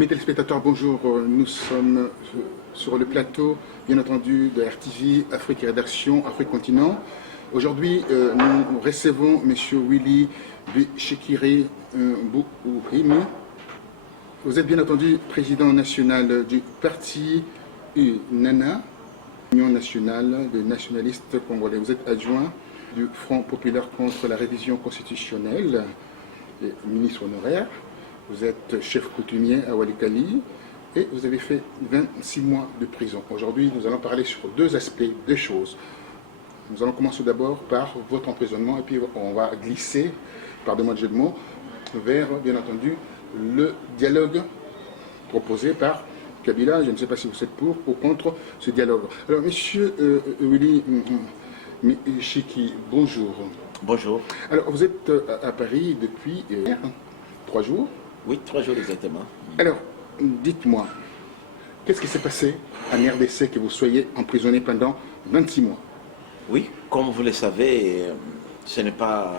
Amis téléspectateurs, bonjour. Nous sommes sur le plateau, bien entendu, de RTV, Afrique et Rédaction, Afrique Continent. Aujourd'hui, nous recevons M. Willy Bishekiri Bouhimi. Vous êtes bien entendu président national du parti UNANA, Union nationale des nationalistes congolais. Vous êtes adjoint du Front populaire contre la révision constitutionnelle, et ministre honoraire. Vous êtes chef coutumier à Walikali et vous avez fait 26 mois de prison. Aujourd'hui, nous allons parler sur deux aspects, deux choses. Nous allons commencer d'abord par votre emprisonnement et puis on va glisser, pardonnez-moi le jeu de mots, vers, bien entendu, le dialogue proposé par Kabila. Je ne sais pas si vous êtes pour ou contre ce dialogue. Alors, monsieur Willy Bishekiri, bonjour. Bonjour. Alors, vous êtes à Paris depuis 3 jours. Oui, 3 jours exactement. Alors, dites-moi, qu'est-ce qui s'est passé en RDC que vous soyez emprisonné pendant 26 mois? Oui, comme vous le savez, ce n'est pas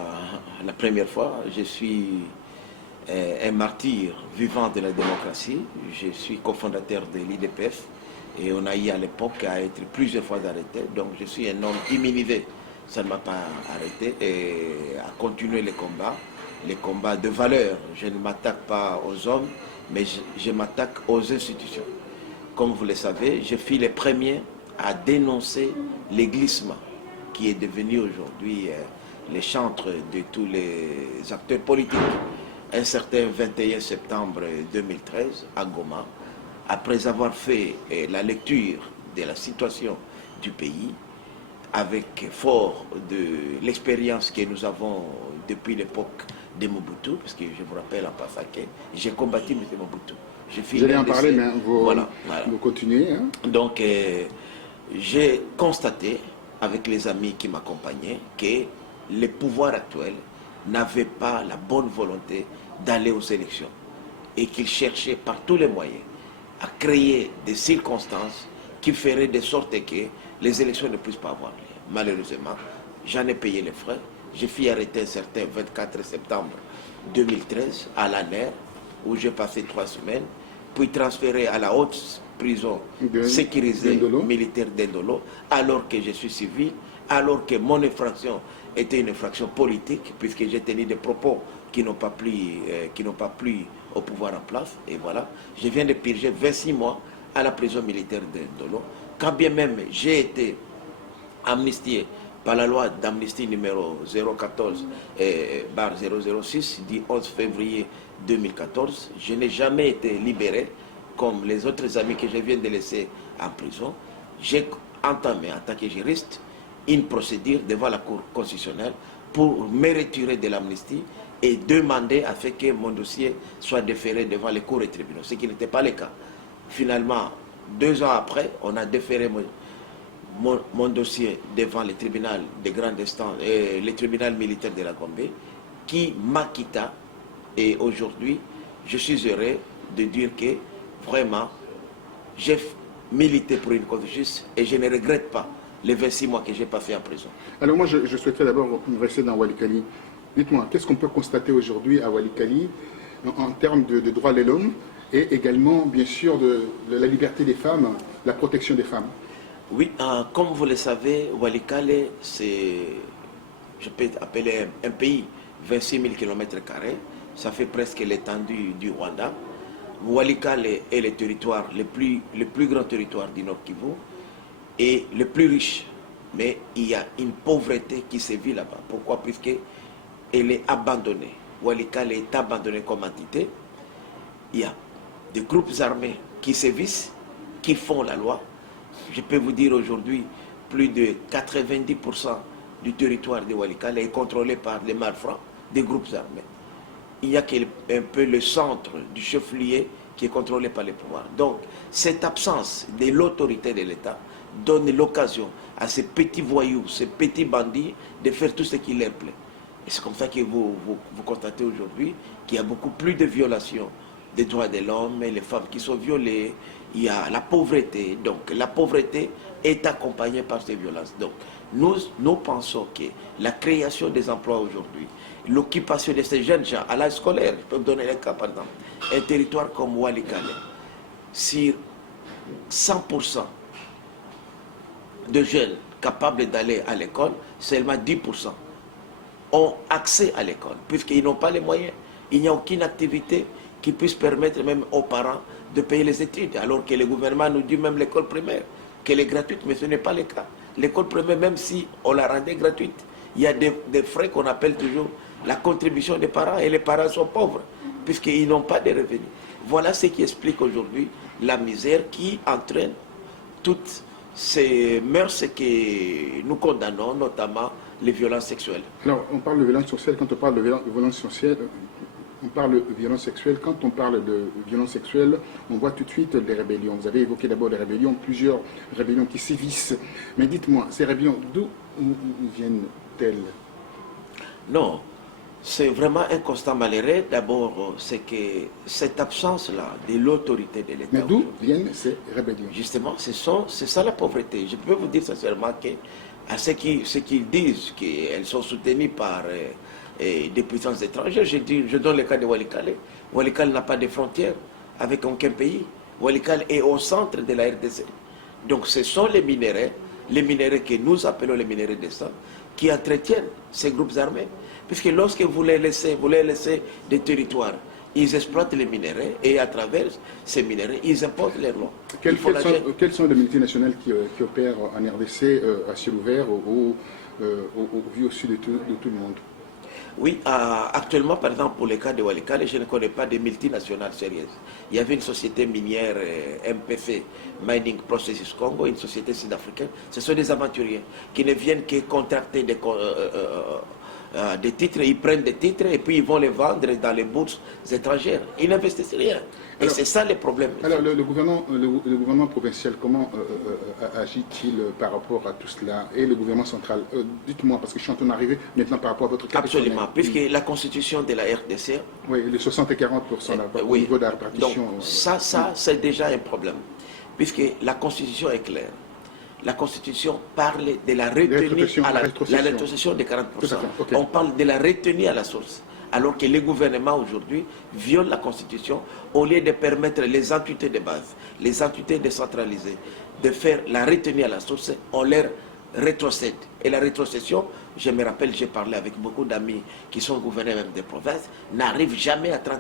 la première fois. Je suis un martyr vivant de la démocratie. Je suis cofondateur de l'IDPF et on a eu à l'époque à être plusieurs fois arrêté. Donc je suis un homme immunisé. Ça ne m'a pas arrêté et à continuer les combats de valeur. Je ne m'attaque pas aux hommes, mais je m'attaque aux institutions. Comme vous le savez, je suis le premier à dénoncer les glissements qui est devenu aujourd'hui le chantre de tous les acteurs politiques. Un certain 21 septembre 2013, à Goma, après avoir fait la lecture de la situation du pays, avec fort de l'expérience que nous avons depuis l'époque de Mobutu, parce que je vous rappelle en passant que j'ai combattu M. Mobutu. Vous allez en parler, mais vous continuez. Hein? Donc, j'ai constaté, avec les amis qui m'accompagnaient, que le pouvoir actuel n'avait pas la bonne volonté d'aller aux élections et qu'il cherchait par tous les moyens à créer des circonstances qui feraient de sorte que les élections ne puissent pas avoir lieu. Malheureusement, j'en ai payé les frais. Je fus arrêté un certain 24 septembre 2013 à l'ANER, où j'ai passé 3 semaines, puis transféré à la haute prison sécurisée militaire d'Indolo, alors que je suis civil, alors que mon infraction était une infraction politique, puisque j'ai tenu des propos qui n'ont pas plu au pouvoir en place. Et voilà, je viens de purger 26 mois à la prison militaire d'Indolo, quand bien même j'ai été amnistié par la loi d'amnistie numéro 014/006 du 11 février 2014. Je n'ai jamais été libéré comme les autres amis que je viens de laisser en prison. J'ai entamé en tant que juriste une procédure devant la Cour constitutionnelle pour me retirer de l'amnistie et demander à ce que mon dossier soit déféré devant les cours et tribunaux, ce qui n'était pas le cas. Finalement, 2 ans après, on a déféré mon dossier devant le tribunal de grande instance, le tribunal militaire de la Gambie, qui m'acquitta. Et aujourd'hui, je suis heureux de dire que vraiment, j'ai milité pour une cause juste et je ne regrette pas les 26 mois que j'ai passé en prison. Alors moi, je souhaiterais d'abord rester dans Walikali. Dites-moi, qu'est-ce qu'on peut constater aujourd'hui à Walikali en termes de droits de l'homme et également, bien sûr, de la liberté des femmes, la protection des femmes? Oui, comme vous le savez, Walikale, c'est, je peux appeler un pays, 26 000 km², ça fait presque l'étendue du Rwanda. Walikale est le territoire, le plus grand territoire du Nord Kivu et le plus riche. Mais il y a une pauvreté qui se vit là-bas. Pourquoi? Puisqu'elle est abandonnée. Walikale est abandonnée comme entité. Il y a des groupes armés qui sévissent, qui font la loi. Je peux vous dire aujourd'hui, plus de 90% du territoire de Walikale est contrôlé par les malfrats, des groupes armés. Il y a un peu le centre du chef-lieu qui est contrôlé par les pouvoirs. Donc, cette absence de l'autorité de l'État donne l'occasion à ces petits voyous, ces petits bandits, de faire tout ce qui leur plaît. Et c'est comme ça que vous constatez aujourd'hui qu'il y a beaucoup plus de violations des droits de l'homme, et les femmes qui sont violées, il y a la pauvreté. Donc la pauvreté est accompagnée par ces violences. Donc Nous pensons que la création des emplois aujourd'hui, l'occupation de ces jeunes gens à l'âge scolaire, je peux vous donner un cas par exemple, un territoire comme Walikale, sur 100% de jeunes capables d'aller à l'école, seulement 10% ont accès à l'école, puisqu'ils n'ont pas les moyens. Il n'y a aucune activité qui puisse permettre même aux parents de payer les études, alors que le gouvernement nous dit même l'école primaire, qu'elle est gratuite, mais ce n'est pas le cas. L'école primaire, même si on la rendait gratuite, il y a des frais qu'on appelle toujours la contribution des parents, et les parents sont pauvres, puisqu'ils n'ont pas de revenus. Voilà ce qui explique aujourd'hui la misère qui entraîne toutes ces mœurs que nous condamnons, notamment les violences sexuelles. Alors, on parle de violence sexuelle. Quand on parle de violence sexuelle, on parle de violence sexuelle. Quand on parle de violence sexuelle, on voit tout de suite des rébellions. Vous avez évoqué d'abord les rébellions, plusieurs rébellions qui sévissent. Mais dites-moi, ces rébellions, d'où viennent-elles? Non, c'est vraiment un constat malheureux. D'abord, c'est que cette absence-là de l'autorité de l'État. Mais d'où viennent ces rébellions? Justement, c'est ça la pauvreté. Je peux vous dire sincèrement que à ceux qui disent qu'elles sont soutenues par des puissances étrangères, je donne le cas de Walikale. Walikale n'a pas de frontières avec aucun pays. Walikale est au centre de la RDC. Donc ce sont les minéraux que nous appelons les minéraux de sang, qui entretiennent ces groupes armés. Puisque lorsque vous les laissez des territoires, ils exploitent les minéraux et à travers ces minéraux, ils imposent leurs lois. Quelles sont les multinationales qui opèrent en RDC à ciel ouvert ou vu au-dessus de tout le monde? Oui, actuellement, par exemple, pour le cas de Walikale, je ne connais pas de multinationales sérieuses. Il y avait une société minière, MPC, Mining Processes Congo, une société sud-africaine. Ce sont des aventuriers qui ne viennent que contracter des titres, ils prennent des titres et puis ils vont les vendre dans les bourses étrangères. Ils n'investissent rien. Et c'est ça le problème. Alors le gouvernement provincial, comment agit-il par rapport à tout cela? Et le gouvernement central, dites-moi, parce que je suis en train d'arriver maintenant par rapport à votre cas. Absolument, puisque la constitution de la RDC... Oui, les 60 et 40% là, au niveau de la répartition. Donc, ça c'est déjà un problème, puisque la constitution est claire. La Constitution parle de la retenue à la rétrocession de 40%. Okay. On parle de la retenue à la source. Alors que les gouvernements aujourd'hui violent la Constitution au lieu de permettre les entités de base, les entités décentralisées, de faire la retenue à la source, on leur rétrocède. Et la rétrocession, je me rappelle, j'ai parlé avec beaucoup d'amis qui sont gouverneurs même des provinces, n'arrive jamais à 30%.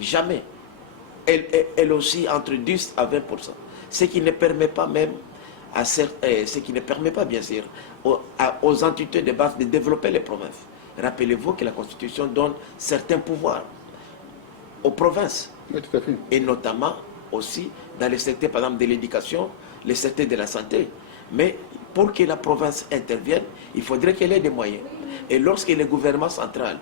Jamais. Elle aussi entre 10 à 20%. Ce qui ne permet pas même ce qui ne permet pas, bien sûr, aux entités de base de développer les provinces. Rappelez-vous que la Constitution donne certains pouvoirs aux provinces. Oui, tout à fait. Et notamment aussi dans les secteurs, par exemple, de l'éducation, les secteurs de la santé. Mais pour que la province intervienne, il faudrait qu'elle ait des moyens. Et lorsque le gouvernement central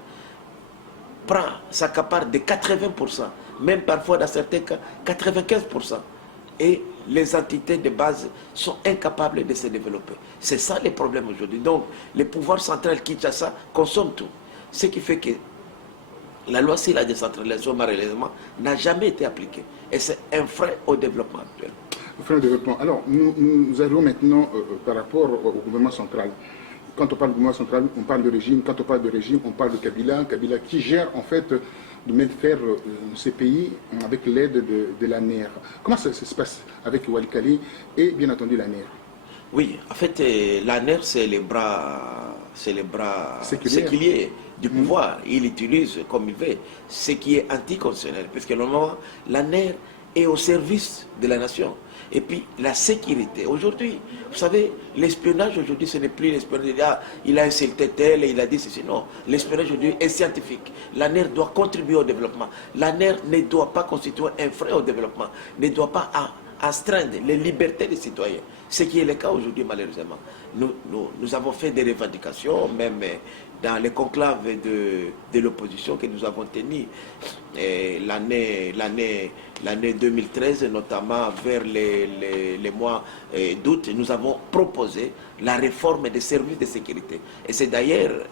s'accapare de 80%, même parfois dans certains cas 95%, et les entités de base sont incapables de se développer. C'est ça le problème aujourd'hui. Donc, le pouvoir central Kinshasa consomme tout. Ce qui fait que la loi sur la décentralisation, malheureusement, n'a jamais été appliquée. Et c'est un frein au développement actuel. Frein au développement. Alors, nous allons maintenant par rapport au gouvernement central. Quand on parle du gouvernement central, on parle de régime. Quand on parle de régime, on parle de Kabila. Kabila qui gère en fait de mettre faire ces pays avec l'aide de la NER. Comment ça se passe avec Walikale et bien entendu la NER? Oui, en fait, la NER, c'est les bras séculiers du pouvoir. Il utilise comme il veut ce qui est anticonstitutionnel, puisque normalement, la NER est au service de la nation. Et puis la sécurité. Aujourd'hui, vous savez, l'espionnage aujourd'hui, ce n'est plus l'espionnage. Il a insulté tel et il a dit ceci. Non, l'espionnage aujourd'hui est scientifique. La NER doit contribuer au développement. La NER ne doit pas constituer un frein au développement, ne doit pas astreindre les libertés des citoyens. Ce qui est le cas aujourd'hui, malheureusement. Nous avons fait des revendications, même dans les conclaves de l'opposition que nous avons tenus l'année 2013, notamment vers les mois d'août, nous avons proposé la réforme des services de sécurité. Et c'est d'ailleurs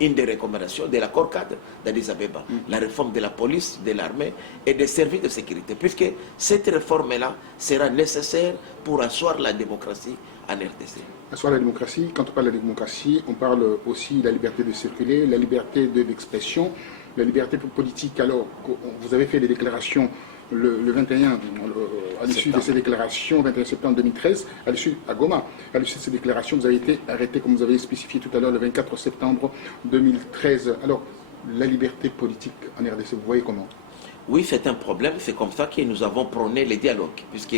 une des recommandations de l'accord cadre d'Addis Abeba, la réforme de la police, de l'armée et des services de sécurité, puisque cette réforme-là sera nécessaire pour asseoir la démocratie en RDC. Sur la démocratie, quand on parle de la démocratie, on parle aussi de la liberté de circuler, la liberté de l'expression, la liberté politique. Alors, vous avez fait des déclarations le 21, à l'issue de ces déclarations, 21 septembre 2013, à Goma. À l'issue de ces déclarations, vous avez été arrêté, comme vous avez spécifié tout à l'heure, le 24 septembre 2013. Alors, la liberté politique en RDC, vous voyez comment? Oui, c'est un problème. C'est comme ça que nous avons prôné les dialogues, puisque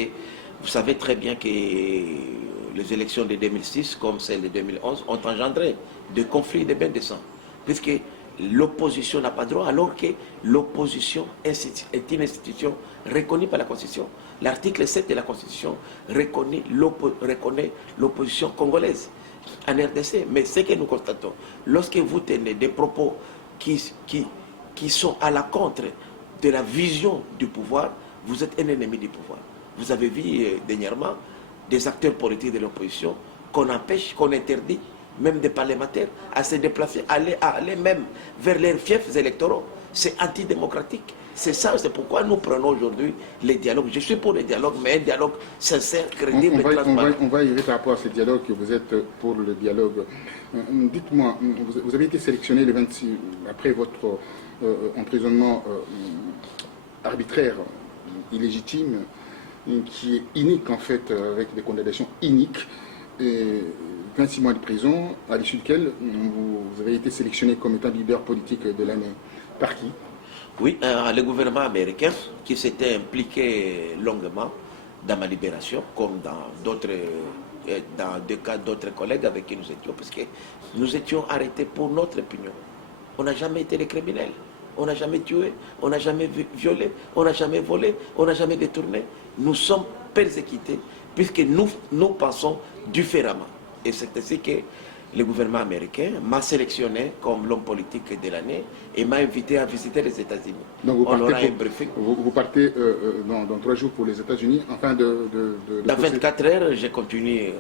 vous savez très bien que les élections de 2006, comme celles de 2011, ont engendré des conflits de bains de sang, puisque l'opposition n'a pas droit, alors que l'opposition est une institution reconnue par la Constitution. L'article 7 de la Constitution reconnaît l'opposition congolaise en RDC. Mais ce que nous constatons, lorsque vous tenez des propos qui sont à la contre de la vision du pouvoir, vous êtes un ennemi du pouvoir. Vous avez vu dernièrement des acteurs politiques de l'opposition qu'on empêche, qu'on interdit, même des parlementaires, à se déplacer, à aller même vers leurs fiefs électoraux. C'est antidémocratique. C'est ça, c'est pourquoi nous prenons aujourd'hui les dialogues. Je suis pour les dialogues, mais un dialogue sincère, crédible et transparent. On va y arriver par rapport à ce dialogue, que vous êtes pour le dialogue. Dites-moi, vous avez été sélectionné le 26, après votre emprisonnement arbitraire, illégitime, qui est unique en fait, avec des condamnations iniques, et 26 mois de prison, à l'issue duquel vous avez été sélectionné comme étant leader politique de l'année. Par qui? Oui, le gouvernement américain qui s'était impliqué longuement dans ma libération, comme dans deux cas d'autres collègues avec qui nous étions, parce que nous étions arrêtés pour notre opinion. On n'a jamais été des criminels, on n'a jamais tué, on n'a jamais violé, on n'a jamais volé, on n'a jamais détourné. Nous sommes persécutés puisque nous pensons différemment. Et c'est ainsi que le gouvernement américain m'a sélectionné comme l'homme politique de l'année et m'a invité à visiter les États-Unis. Donc vous partez dans 3 jours pour les États-Unis, enfin Dans 24 heures, j'ai continué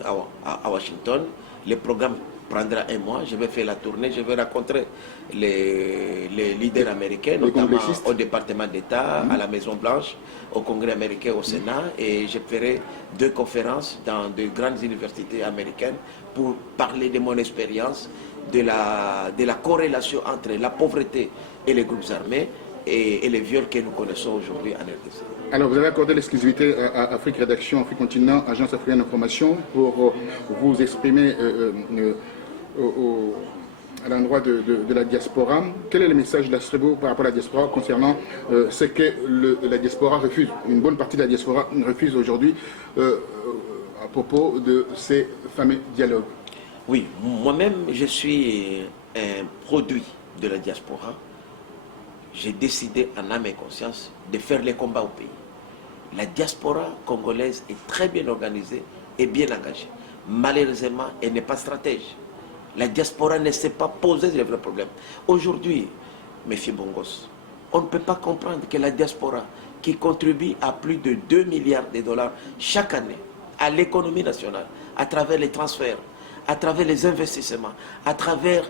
à Washington. Le programme prendra 1 mois. Je vais faire la tournée, je vais rencontrer les leaders américains, notamment au département d'État, à la Maison-Blanche, au Congrès américain, au Sénat, et je ferai 2 conférences dans de grandes universités américaines pour parler de mon expérience, de la corrélation entre la pauvreté et les groupes armés et les viols que nous connaissons aujourd'hui en RDC. Alors, vous avez accordé l'exclusivité à Afrique Rédaction, Afrique Continent, Agence africaine d'information, pour vous exprimer à l'endroit de la diaspora. Quel est le message d'Astrebo par rapport à la diaspora concernant ce que la diaspora refuse? Une bonne partie de la diaspora refuse aujourd'hui à propos de ces fameux dialogues. Oui, moi-même, je suis un produit de la diaspora. J'ai décidé en âme et conscience de faire les combats au pays. La diaspora congolaise est très bien organisée et bien engagée. Malheureusement, elle n'est pas stratège. La diaspora ne sait pas poser les vrais problèmes. Aujourd'hui, M. Bongos, on ne peut pas comprendre que la diaspora, qui contribue à plus de 2 milliards de dollars chaque année à l'économie nationale, à travers les transferts, à travers les investissements, à travers...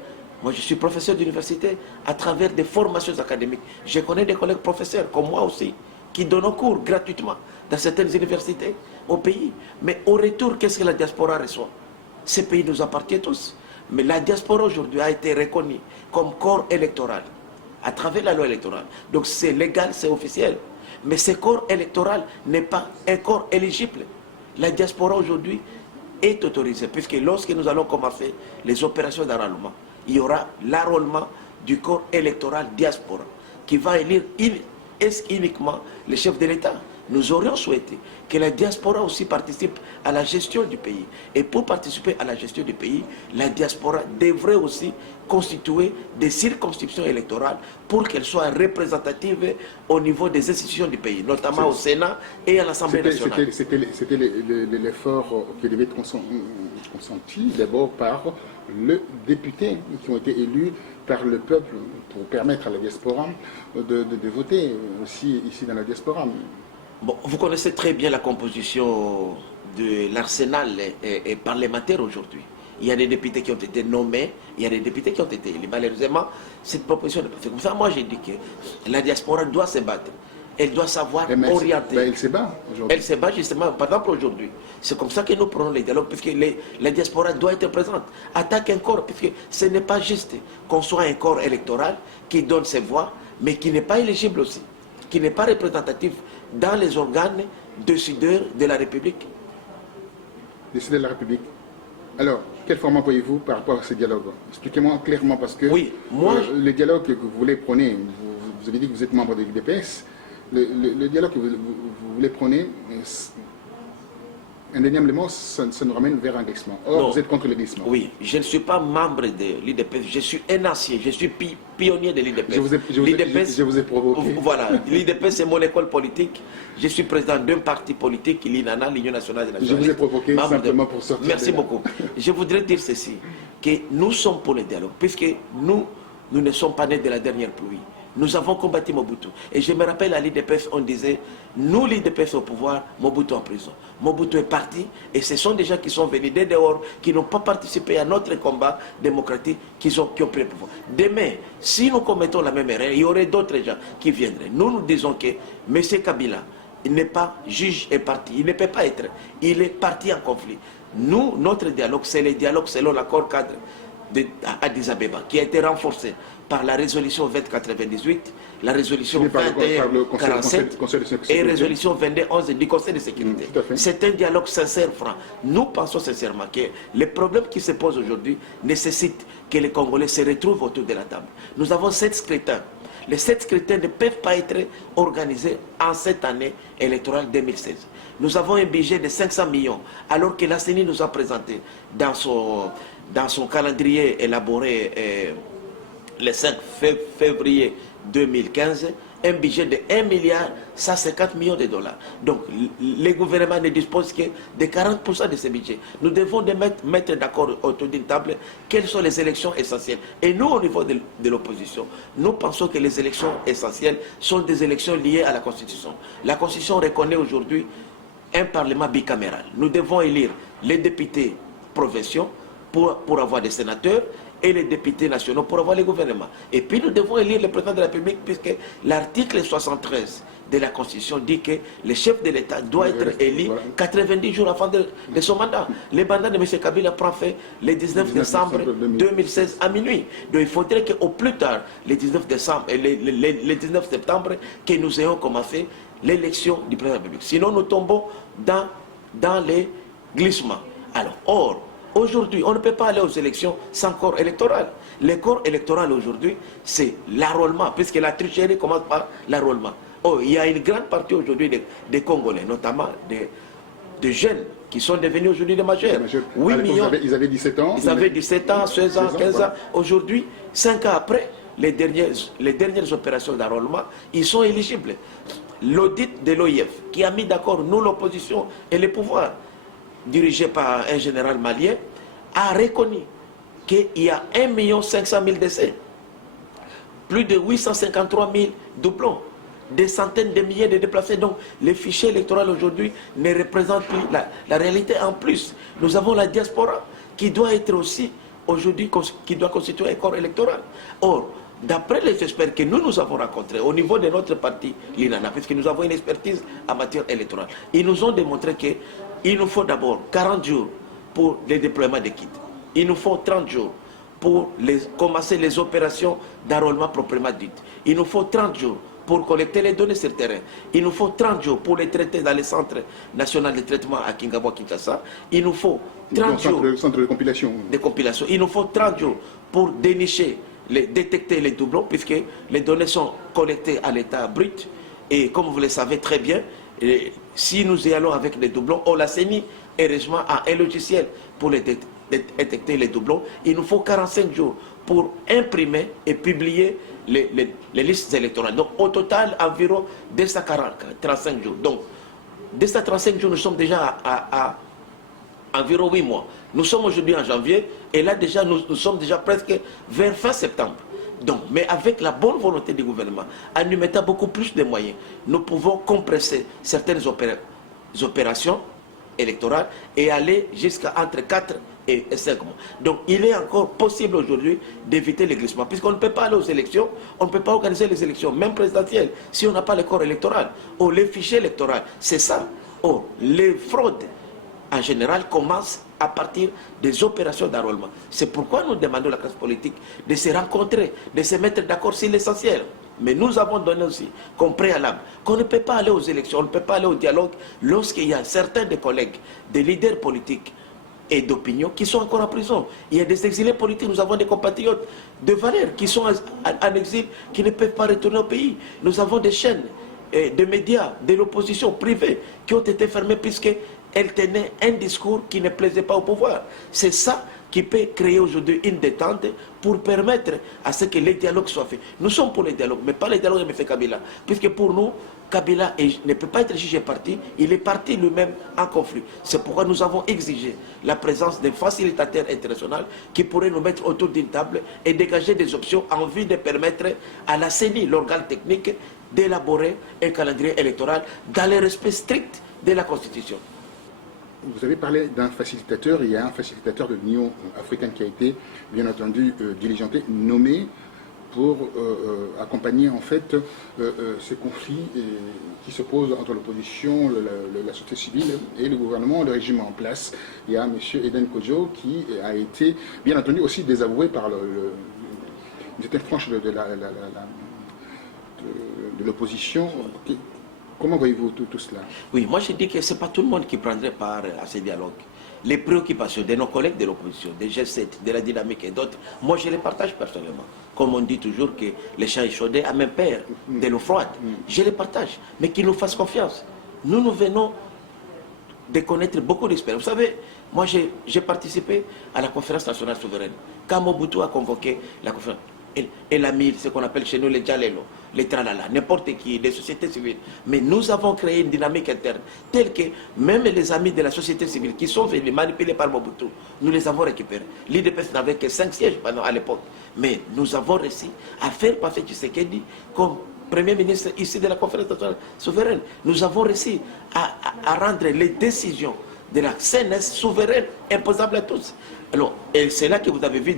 Moi, je suis professeur d'université, à travers des formations académiques. Je connais des collègues professeurs, comme moi aussi, qui donnent cours gratuitement dans certaines universités au pays. Mais au retour, qu'est-ce que la diaspora reçoit? Ces pays nous appartiennent tous. Mais la diaspora aujourd'hui a été reconnue comme corps électoral à travers la loi électorale. Donc c'est légal, c'est officiel. Mais ce corps électoral n'est pas un corps éligible. La diaspora aujourd'hui est autorisée, puisque lorsque nous allons commencer les opérations d'enrôlement, il y aura l'enrôlement du corps électoral diaspora qui va élire uniquement les chefs de l'État. Nous aurions souhaité que la diaspora aussi participe à la gestion du pays. Et pour participer à la gestion du pays, la diaspora devrait aussi constituer des circonscriptions électorales pour qu'elles soient représentatives au niveau des institutions du pays, notamment au Sénat et à l'Assemblée nationale. C'était l'effort qui devait être consenti d'abord par les députés qui ont été élus par le peuple pour permettre à la diaspora de voter aussi ici dans la diaspora. Bon, vous connaissez très bien la composition de l'arsenal parlementaire aujourd'hui. Il y a des députés qui ont été nommés, il y a des députés qui ont été élus. Malheureusement, cette proposition n'est pas faite comme ça. Moi, j'ai dit que la diaspora doit se battre. elle doit savoir Mais orienter. elle se bat aujourd'hui. Elle se bat justement, par exemple aujourd'hui. C'est comme ça que nous prenons les dialogues, puisque la diaspora doit être présente. Attaque un corps, puisque ce n'est pas juste qu'on soit un corps électoral qui donne ses voix, mais qui n'est pas éligible aussi, qui n'est pas représentatif dans les organes décideurs de la République. Décideurs de la République. Alors, quel format voyez-vous par rapport à ces dialogues? Expliquez-moi clairement, parce que oui, moi, le dialogue que vous voulez prôner, vous avez dit que vous êtes membre de l'UDPS, le dialogue que vous voulez prôner, indéniablement, ça nous ramène vers un glissement. Or, non, vous êtes contre le glissement. Oui, je ne suis pas membre de l'IDPS, je suis un ancien, je suis pionnier de l'IDPS. Je vous ai provoqué. Voilà, l'IDPS c'est mon école politique. Je suis président d'un parti politique, l'INANA, l'Union nationale des nationalistes. Je vous ai provoqué simplement pour sortir. Merci beaucoup. Je voudrais dire ceci, que nous sommes pour le dialogue, puisque nous ne sommes pas nés de la dernière pluie. Nous avons combattu Mobutu. Et je me rappelle à l'IDPS, on disait, nous l'IDPS au pouvoir, Mobutu en prison. Mobutu est parti et ce sont des gens qui sont venus de dehors, qui n'ont pas participé à notre combat démocratique, qui ont pris le pouvoir. Demain, si nous commettons la même erreur, il y aurait d'autres gens qui viendraient. Nous disons que M. Kabila n'est pas juge et parti. Il ne peut pas être. Il est parti en conflit. Nous, notre dialogue, c'est le dialogue selon l'accord cadre d'Addis Abeba, qui a été renforcé par la résolution 2098, la résolution 2147 et la résolution 2211 du Conseil de sécurité. C'est un dialogue sincère, franc. Nous pensons sincèrement que les problèmes qui se posent aujourd'hui nécessitent que les Congolais se retrouvent autour de la table. Nous avons 7 scrutins. Les 7 scrutins ne peuvent pas être organisés en cette année électorale 2016. Nous avons un budget de 500 millions, alors que la CENI nous a présenté dans son calendrier élaboré le 5 février 2015, un budget de 1,150 milliard de dollars. Donc, les gouvernements ne disposent que de 40% de ce budget. Nous devons mettre d'accord autour d'une table quelles sont les élections essentielles. Et nous, au niveau de l'opposition, nous pensons que les élections essentielles sont des élections liées à la Constitution. La Constitution reconnaît aujourd'hui un Parlement bicaméral. Nous devons élire les députés provinciaux pour avoir des sénateurs et les députés nationaux pour avoir les gouvernements. Et puis nous devons élire le président de la République, puisque l'article 73 de la Constitution dit que le chef de l'État doit être élu 90 jours avant de son mandat. Le mandat de M. Kabila prend fin le 19 décembre 2016 à minuit. Donc il faudrait qu'au plus tard, le 19 septembre, que nous ayons commencé l'élection du président de la République. Sinon nous tombons dans les glissements. Alors, or, aujourd'hui, on ne peut pas aller aux élections sans corps électoral. Le corps électoral aujourd'hui, c'est l'enrôlement, puisque la tricherie commence par l'enrôlement. Oh, il y a une grande partie aujourd'hui des Congolais, notamment des jeunes qui sont devenus aujourd'hui des majeurs. 8 millions. Ils avaient 17 ans. Ils avaient 17 ans, 16 ans, 15 ans. Aujourd'hui, 5 ans après, les dernières opérations d'enrôlement, ils sont éligibles. L'audit de l'OIF, qui a mis d'accord nous, l'opposition et le pouvoir, dirigé par un général malien, a reconnu qu'il y a 1 500 000 décès, plus de 853 000 doublons, des centaines de milliers de déplacés. Donc, le fichier électoral aujourd'hui ne représente plus la réalité. En plus, nous avons la diaspora qui doit être aussi, aujourd'hui, qui doit constituer un corps électoral. Or, d'après les experts que nous avons rencontrés au niveau de notre parti, l'INANA, puisque nous avons une expertise en matière électorale, ils nous ont démontré qu'il nous faut d'abord 40 jours pour le déploiement des kits. Il nous faut 30 jours pour commencer les opérations d'enrôlement proprement dites. Il nous faut 30 jours pour collecter les données sur le terrain. Il nous faut 30 jours pour les traiter dans le centre national de traitement à Kinshasa. Il nous faut 30 jours le centre de compilation. Il nous faut 30 jours pour dénicher, détecter les doublons, puisque les données sont collectées à l'état brut. Et comme vous le savez très bien, si nous y allons avec les doublons, on la CENI, heureusement, a un logiciel pour détecter les doublons. Il nous faut 45 jours pour imprimer et publier les listes électorales. Donc au total, environ 235 jours. Donc 235 jours, nous sommes déjà à environ 8 mois. Nous sommes aujourd'hui en janvier et là déjà, nous sommes déjà presque vers fin septembre. Donc, mais avec la bonne volonté du gouvernement, en nous mettant beaucoup plus de moyens, nous pouvons compresser certaines opérations électorales et aller jusqu'à entre 4 et 5 mois. Donc il est encore possible aujourd'hui d'éviter les glissements, puisqu'on ne peut pas aller aux élections, on ne peut pas organiser les élections, même présidentielles, si on n'a pas le corps électoral, ou les fichiers électoraux. C'est ça. Or, les fraudes, en général, commencent à partir des opérations d'enrôlement. C'est pourquoi nous demandons à la classe politique de se rencontrer, de se mettre d'accord sur l'essentiel. Mais nous avons donné aussi comme préalable qu'on ne peut pas aller aux élections, on ne peut pas aller au dialogue lorsqu'il y a certains des collègues, des leaders politiques et d'opinion qui sont encore en prison. Il y a des exilés politiques, nous avons des compatriotes de valeur qui sont en exil, qui ne peuvent pas retourner au pays. Nous avons des chaînes, des médias, de l'opposition privée qui ont été fermées puisqu'elles tenaient un discours qui ne plaisait pas au pouvoir. C'est ça qui peut créer aujourd'hui une détente pour permettre à ce que les dialogues soient faits. Nous sommes pour les dialogues, mais pas les dialogues de M. Kabila. Puisque pour nous, Kabila ne peut pas être jugé parti, il est parti lui-même en conflit. C'est pourquoi nous avons exigé la présence d'un facilitateur international qui pourrait nous mettre autour d'une table et dégager des options en vue de permettre à la CENI, l'organe technique, d'élaborer un calendrier électoral dans le respect strict de la Constitution. Vous avez parlé d'un facilitateur, il y a un facilitateur de l'Union africaine qui a été, bien entendu, diligenté, nommé pour accompagner en fait ces conflits qui se posent entre l'opposition, la société civile et le gouvernement, le régime en place. Il y a M. Eden Kojo qui a été, bien entendu, aussi désavoué par une certaine frange de l'opposition. Comment voyez-vous tout cela? Oui, moi je dis que ce n'est pas tout le monde qui prendrait part à ces dialogues. Les préoccupations de nos collègues de l'opposition, des G7, de la dynamique et d'autres, moi je les partage personnellement. Comme on dit toujours que les champs échaudés à même père de l'eau froide. Je les partage, mais qu'ils nous fassent confiance. Nous venons de connaître beaucoup d'expériences. Vous savez, moi j'ai participé à la conférence nationale souveraine. Quand Mobutu a convoqué la conférence, elle a mis ce qu'on appelle chez nous les Djalelo, les Tralala, n'importe qui, les sociétés civiles. Mais nous avons créé une dynamique interne, telle que même les amis de la société civile qui sont venus manipulés par Mobutu, nous les avons récupérés. L'IDPS n'avait que 5 sièges à l'époque. Mais nous avons réussi à faire passer Tshisekedi comme Premier ministre ici de la conférence nationale souveraine. Nous avons réussi à rendre les décisions de la CNS souveraine imposable à tous. Alors, et c'est là que vous avez vu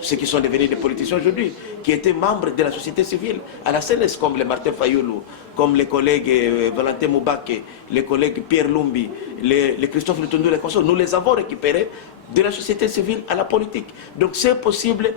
ceux qui sont devenus des politiciens aujourd'hui, qui étaient membres de la société civile à la CNS, comme les Martin Fayoulou, comme les collègues Valentin Moubake, les collègues Pierre Lumbi, les Christophe Lutundu, les consorts. Nous les avons récupérés de la société civile à la politique. Donc c'est possible,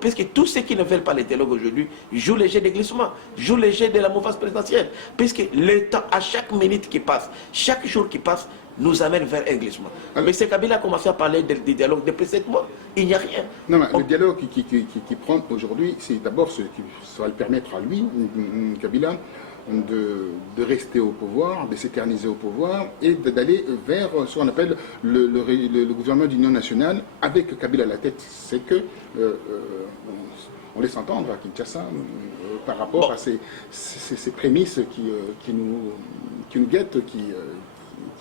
puisque tous ceux qui ne veulent pas les dialogues aujourd'hui jouent les jeux de glissement, jouent les jeux de la mouvance présidentielle, puisque le temps, à chaque minute qui passe, chaque jour qui passe, nous amène vers un glissement. Mais M. Kabila a commencé à parler du dialogue depuis 7 mois. Il n'y a rien. Non, mais le dialogue qui prend aujourd'hui, c'est d'abord ce qui va le permettre à lui, Kabila, de rester au pouvoir, de s'éterniser au pouvoir et d'aller vers ce qu'on appelle le gouvernement d'union nationale avec Kabila à la tête. C'est que on laisse entendre à Kinshasa par rapport à ces prémices qui nous guettent, qui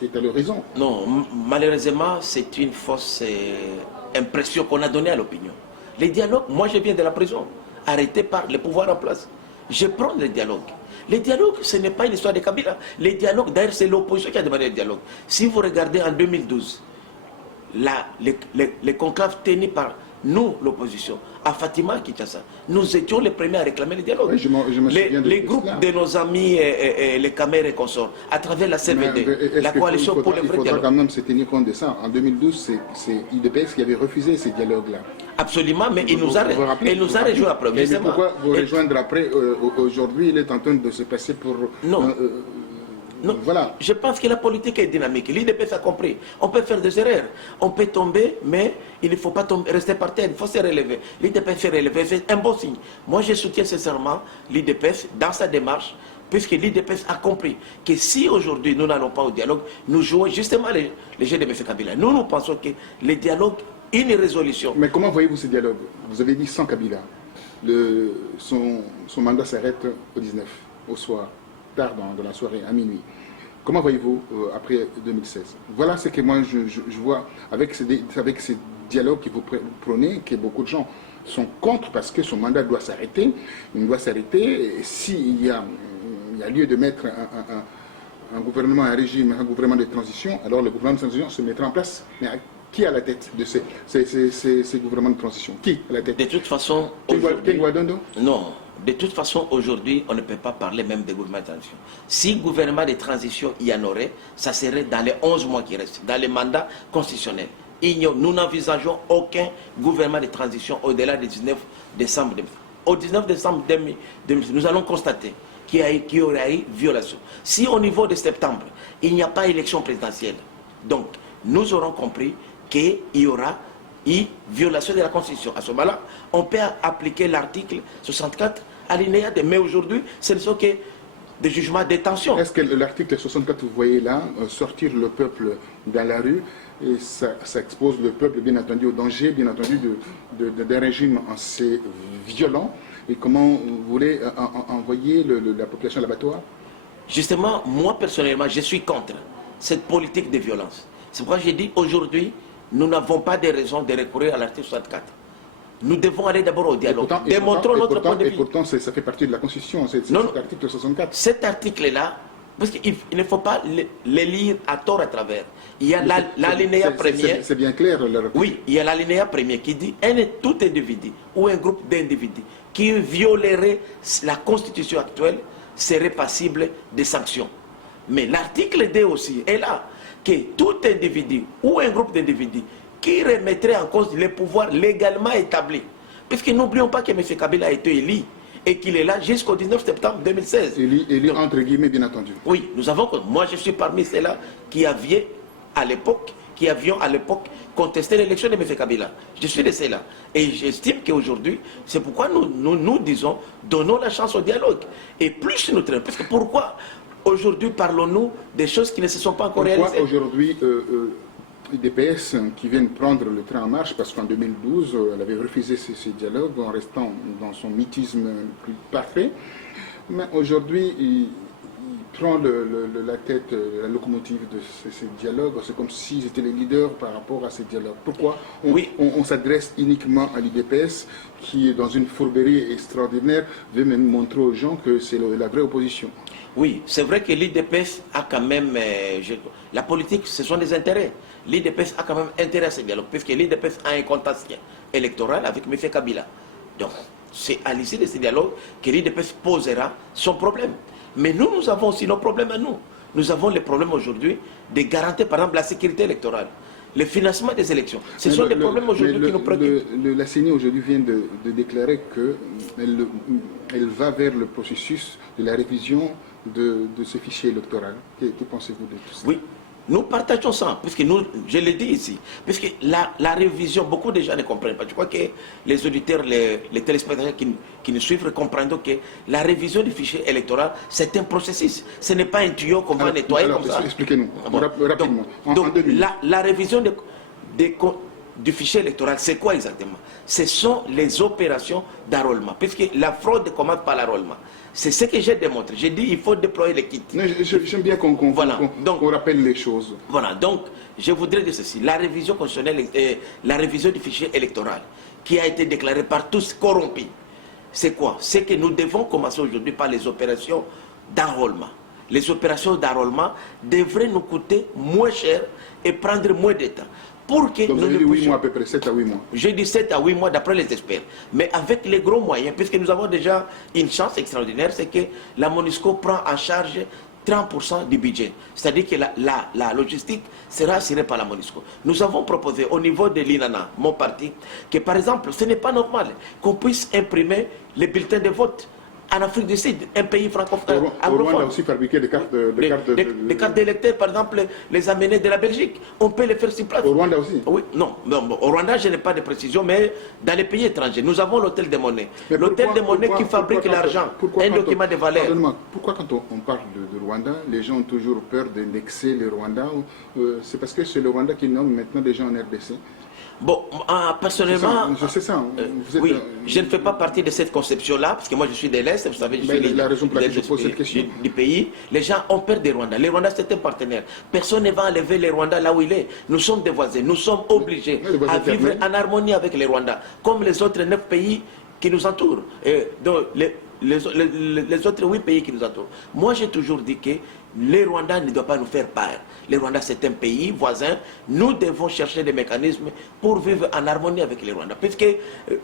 est à l'horizon. Non, malheureusement, c'est une fausse impression qu'on a donnée à l'opinion. Les dialogues, moi je viens de la prison, arrêté par le pouvoir en place. Je prends les dialogues. Les dialogues, ce n'est pas une histoire de Kabila. Les dialogues, d'ailleurs, c'est l'opposition qui a demandé les dialogues. Si vous regardez en 2012, les conclaves tenus par nous, l'opposition, à Fatima, à Kinshasa, nous étions les premiers à réclamer les dialogues. Oui, les groupes de nos amis, les caméras et consorts, à travers la CVD, la coalition pour le vrai dialogue. Il faudra quand même se tenir compte de ça. En 2012, c'est IDPS qui avait refusé ces dialogues-là. Absolument, mais il nous a rejoint après. Mais pourquoi vous rejoindre après? Aujourd'hui, il est en train de se passer pour... Non, voilà. Je pense que la politique est dynamique. L'IDPS a compris. On peut faire des erreurs. On peut tomber, mais il ne faut pas rester par terre. Il faut se relever. L'IDPS se relever, c'est un bon signe. Moi, je soutiens sincèrement l'IDPS dans sa démarche, puisque l'IDPS a compris que si aujourd'hui nous n'allons pas au dialogue, nous jouons justement les jeux de M. Kabila. Nous pensons que les dialogues, une résolution. Mais comment voyez-vous ce dialogue? Vous avez dit sans Kabila. Son mandat s'arrête au 19, au soir, tard dans la soirée, à minuit. Comment voyez-vous après 2016? Voilà ce que moi je vois avec ces dialogues que vous prônez, que beaucoup de gens sont contre parce que son mandat doit s'arrêter. Il doit s'arrêter. S'il y a lieu de mettre un gouvernement, un régime, un gouvernement de transition, alors le gouvernement de transition se mettra en place. Mais Qui est à la tête de ces gouvernements de transition? Qui est à la tête? De toute façon, non. De toute façon, aujourd'hui, on ne peut pas parler même de gouvernement de transition. Si gouvernement de transition il y en aurait, ça serait dans les 11 mois qui restent, dans les mandats constitutionnels. Nous n'envisageons aucun gouvernement de transition au-delà du 19 décembre 2020. Au 19 décembre 2020, nous allons constater qu'il y aura eu violation. Si au niveau de septembre, il n'y a pas élection présidentielle, donc nous aurons compris qu'il y aura violation de la Constitution. À ce moment-là, on peut appliquer l'article 64 alinéa 2. Mais aujourd'hui, ce ne sont que des jugements de détention. Est-ce que l'article 64, vous voyez là, sortir le peuple dans la rue, et ça expose le peuple, bien entendu, au danger, bien entendu, d'un régime assez violent? Et comment vous voulez envoyer la population à l'abattoir? Justement, moi personnellement, je suis contre cette politique de violence. C'est pourquoi j'ai dit aujourd'hui, nous n'avons pas de raison de recourir à l'article 64. Nous devons aller d'abord au dialogue. Démontrons notre point de vue. Et pourtant, ça fait partie de la Constitution, cet article 64. Cet article-là, parce qu'il ne faut pas le lire à tort à travers. Il y a l'alinéa premier. C'est bien clair. Oui, il y a l'alinéa premier qui dit tout individu ou un groupe d'individus qui violerait la Constitution actuelle serait passible de sanctions. Mais l'article 2 aussi est là, que tout individu ou un groupe d'individus qui remettrait en cause les pouvoirs légalement établis. Puisque n'oublions pas que M. Kabila a été élu et qu'il est là jusqu'au 19 septembre 2016. Élu entre guillemets, bien entendu. Oui, moi je suis parmi ceux-là qui avions à l'époque contesté l'élection de M. Kabila. Je suis de ceux-là. Et j'estime qu'aujourd'hui, c'est pourquoi nous disons, donnons la chance au dialogue. Et plus nous traînons. Parce que pourquoi aujourd'hui parlons-nous des choses qui ne se sont pas encore réalisées? Pourquoi aujourd'hui l'UDPS qui viennent prendre le train en marche, parce qu'en 2012, elle avait refusé ce dialogue en restant dans son mythisme plus parfait. Mais aujourd'hui, il prend la tête, la locomotive de ce dialogue. C'est comme s'ils étaient les leaders par rapport à ce dialogue. Pourquoi on s'adresse uniquement à l'UDPS qui, dans une fourberie extraordinaire, veut même montrer aux gens que c'est la vraie opposition? Oui, c'est vrai que l'IDPS a quand même... la politique, ce sont des intérêts. L'IDPS a quand même intérêt à ce dialogue, puisque l'IDPS a un contentieux électoral avec M. Kabila. Donc, c'est à l'issue de ce dialogue que l'IDPS posera son problème. Mais nous avons aussi nos problèmes à nous. Nous avons les problèmes aujourd'hui de garantir, par exemple, la sécurité électorale, le financement des élections. Ce sont des problèmes aujourd'hui qui nous préoccupent. La CENI aujourd'hui vient de déclarer qu'elle va vers le processus de la révision de ce fichier électoral. Que pensez-vous de tout ça? Oui, nous partageons ça, puisque je l'ai dit ici, puisque la révision, beaucoup de gens ne comprennent pas. Je crois que les auditeurs, les téléspectateurs qui nous suivent comprennent que la révision du fichier électoral, c'est un processus. Ce n'est pas un tuyau qu'on va nettoyer comme ça. Expliquez-nous, rapidement. Donc la révision du fichier électoral, c'est quoi exactement? Ce sont les opérations d'enrôlement, puisque la fraude commence par l'enrôlement. C'est ce que j'ai démontré. J'ai dit qu'il faut déployer les kits. J'aime bien qu'on rappelle les choses. Voilà, donc je voudrais dire ceci. La révision constitutionnelle, la révision du fichier électoral, qui a été déclarée par tous corrompus, c'est quoi? C'est que nous devons commencer aujourd'hui par les opérations d'enrôlement. Les opérations d'enrôlement devraient nous coûter moins cher et prendre moins de temps. Pour que donc, nous vous avez dit 8 mois à peu près, 7 à 8 mois. Je dis 7 à 8 mois d'après les experts. Mais avec les gros moyens, puisque nous avons déjà une chance extraordinaire, c'est que la MONUSCO prend en charge 30% du budget. C'est-à-dire que la logistique sera assurée par la MONUSCO. Nous avons proposé au niveau de l'INANA, mon parti, que par exemple, ce n'est pas normal qu'on puisse imprimer les bulletins de vote en Afrique du Sud, un pays francophone. Au Rwanda aussi fabriquer des cartes des cartes d'électeurs, par exemple, les amener de la Belgique. On peut les faire sur place. Au Rwanda aussi? Oui, non, au Rwanda, je n'ai pas de précision, mais dans les pays étrangers, nous avons l'hôtel des monnaies. L'hôtel des monnaies qui fabrique l'argent, un document de valeur. Pourquoi quand on parle de Rwanda, les gens ont toujours peur d'indexer le Rwanda? C'est parce que c'est le Rwanda qui nomme maintenant des gens en RDC? Bon, personnellement, c'est ça. Oui, je ne fais pas partie de cette conception-là, parce que moi je suis de l'Est, vous savez, je suis la raison pour laquelle je pose cette question du pays. Les gens ont peur des Rwandais. Les Rwandais, c'est un partenaire. Personne ne va enlever les Rwandais là où il est. Nous sommes des voisins. Nous sommes obligés à vivre en harmonie avec les Rwandais, comme les autres 9 pays qui nous entourent. Donc, les autres 8 pays qui nous entourent. Moi, j'ai toujours dit que les Rwandais ne doivent pas nous faire peur. Les Rwandais, c'est un pays voisin. Nous devons chercher des mécanismes pour vivre en harmonie avec les Rwandais. Puisque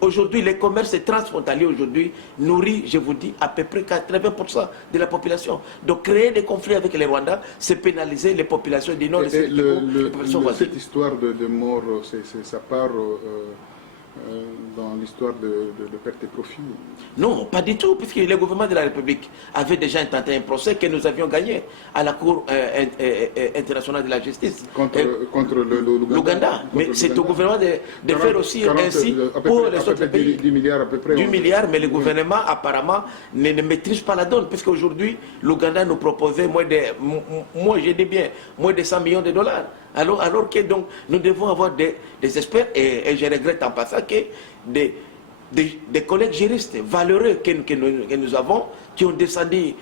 aujourd'hui, les commerces transfrontaliers aujourd'hui nourrissent, je vous dis, à peu près 80% de la population. Donc créer des conflits avec les Rwandais, c'est pénaliser les populations du Nord et les populations voisines. Cette histoire de mort, ça part dans l'histoire de perte et profit? Non, pas du tout, puisque le gouvernement de la République avait déjà intenté un procès que nous avions gagné à la Cour internationale de la justice. Contre l'Ouganda. Mais c'est au gouvernement de faire aussi ainsi pour les autres pays. 10 milliards à peu près. 10 milliards, mais le gouvernement apparemment ne maîtrise pas la donne, puisqu'aujourd'hui, l'Ouganda nous proposait moins de 100 millions de dollars. Alors que donc, nous devons avoir des experts, et je regrette en passant que des collègues juristes valeureux que nous avons, qui ont défendu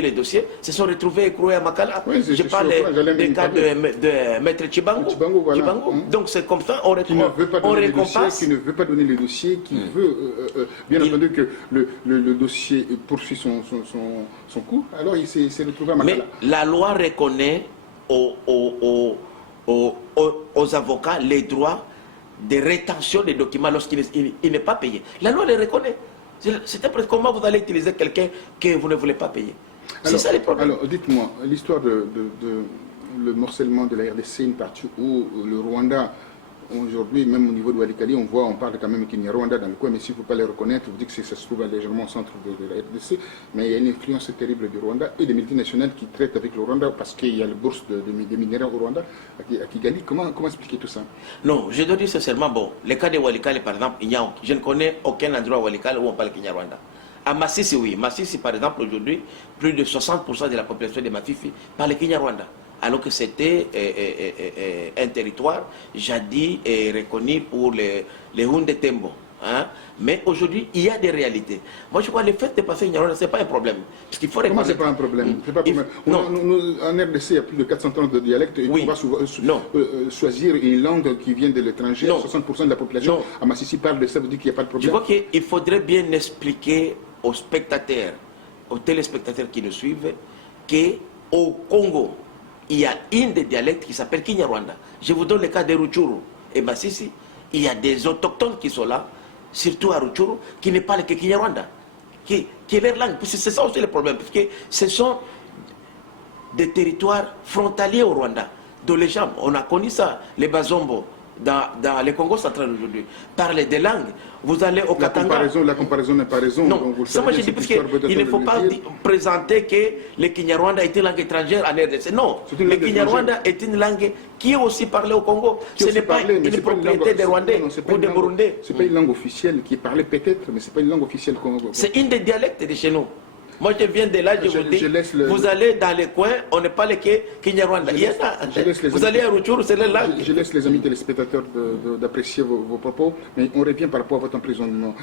les dossiers, se sont retrouvés écroués à Makala. Oui, je parle des cas de Maître Chibango. Voilà. Donc c'est comme ça, on récompense. Qui ne veut pas donner les dossiers, qui veut, bien entendu, que le dossier poursuit son cours, alors il s'est retrouvé à Makala. Mais la loi reconnaît aux avocats les droits de rétention des documents lorsqu'il n'est pas payé. La loi les reconnaît. C'est après comment vous allez utiliser quelqu'un que vous ne voulez pas payer. C'est ça les problèmes. Alors dites-moi, l'histoire le morcellement de la RDC, une partie où le Rwanda, aujourd'hui, même au niveau de Walikali, on parle quand même qu'il y a Rwanda dans le coin, mais s'il ne faut pas les reconnaître, vous dites que ça se trouve légèrement au centre de la RDC, mais il y a une influence terrible du Rwanda et des multinationales qui traitent avec le Rwanda parce qu'il y a la bourse des minéraux au Rwanda, à Kigali. Comment expliquer tout ça? Non, je dois dire sincèrement, bon, le cas de Walikali, par exemple, je ne connais aucun endroit à Walikali où on parle qu'il y a Rwanda. À Massissi, oui. Massissi, par exemple, aujourd'hui, plus de 60% de la population de Massissi parle Kinyarwanda. Alors que c'était un territoire jadis reconnu pour les Hunde Tembo. Hein? Mais aujourd'hui, il y a des réalités. Moi, je crois que le fait de passer Kinyarwanda, ce n'est pas un problème. Parce qu'il faut Comment ce n'est pas un problème? En RDC, il y a plus de 400 ans de dialectes et on va choisir une langue qui vient de l'étranger. 60% de la population à Massissi parle de ça, vous dites qu'il n'y a pas de problème. Je crois qu'il faudrait bien expliquer aux spectateurs, aux téléspectateurs qui nous suivent, qu'au Congo, il y a une des dialectes qui s'appelle Kinyarwanda. Je vous donne le cas de Rutshuru et Massissi. Il y a des autochtones qui sont là, surtout à Rutshuru, qui ne parlent que Kinyarwanda, qui est leur langue. C'est ça aussi le problème, parce que ce sont des territoires frontaliers au Rwanda. Dont les gens, on a connu ça, les Bazombo, dans le Congo central aujourd'hui, parler des langues. Vous allez au Katanga. La comparaison n'est pas raison. Non, ça moi je dis parce qu'il ne faut pas présenter que le Kinyarwanda est une langue étrangère en RDC. Non, le Kinyarwanda est une langue qui est aussi parlée au Congo. Ce n'est pas une propriété des Rwandais ou des Burundais. Ce n'est pas une langue officielle qui est parlée peut-être, mais ce n'est pas une langue officielle. C'est une des dialectes de chez nous. Moi, je viens de là, je vous dis, vous allez dans les coins, on n'est pas les Kinyarwanda. Vous allez à Rutshuru, c'est la langue. Je laisse les amis téléspectateurs d'apprécier vos propos, mais on revient par rapport à votre emprisonnement.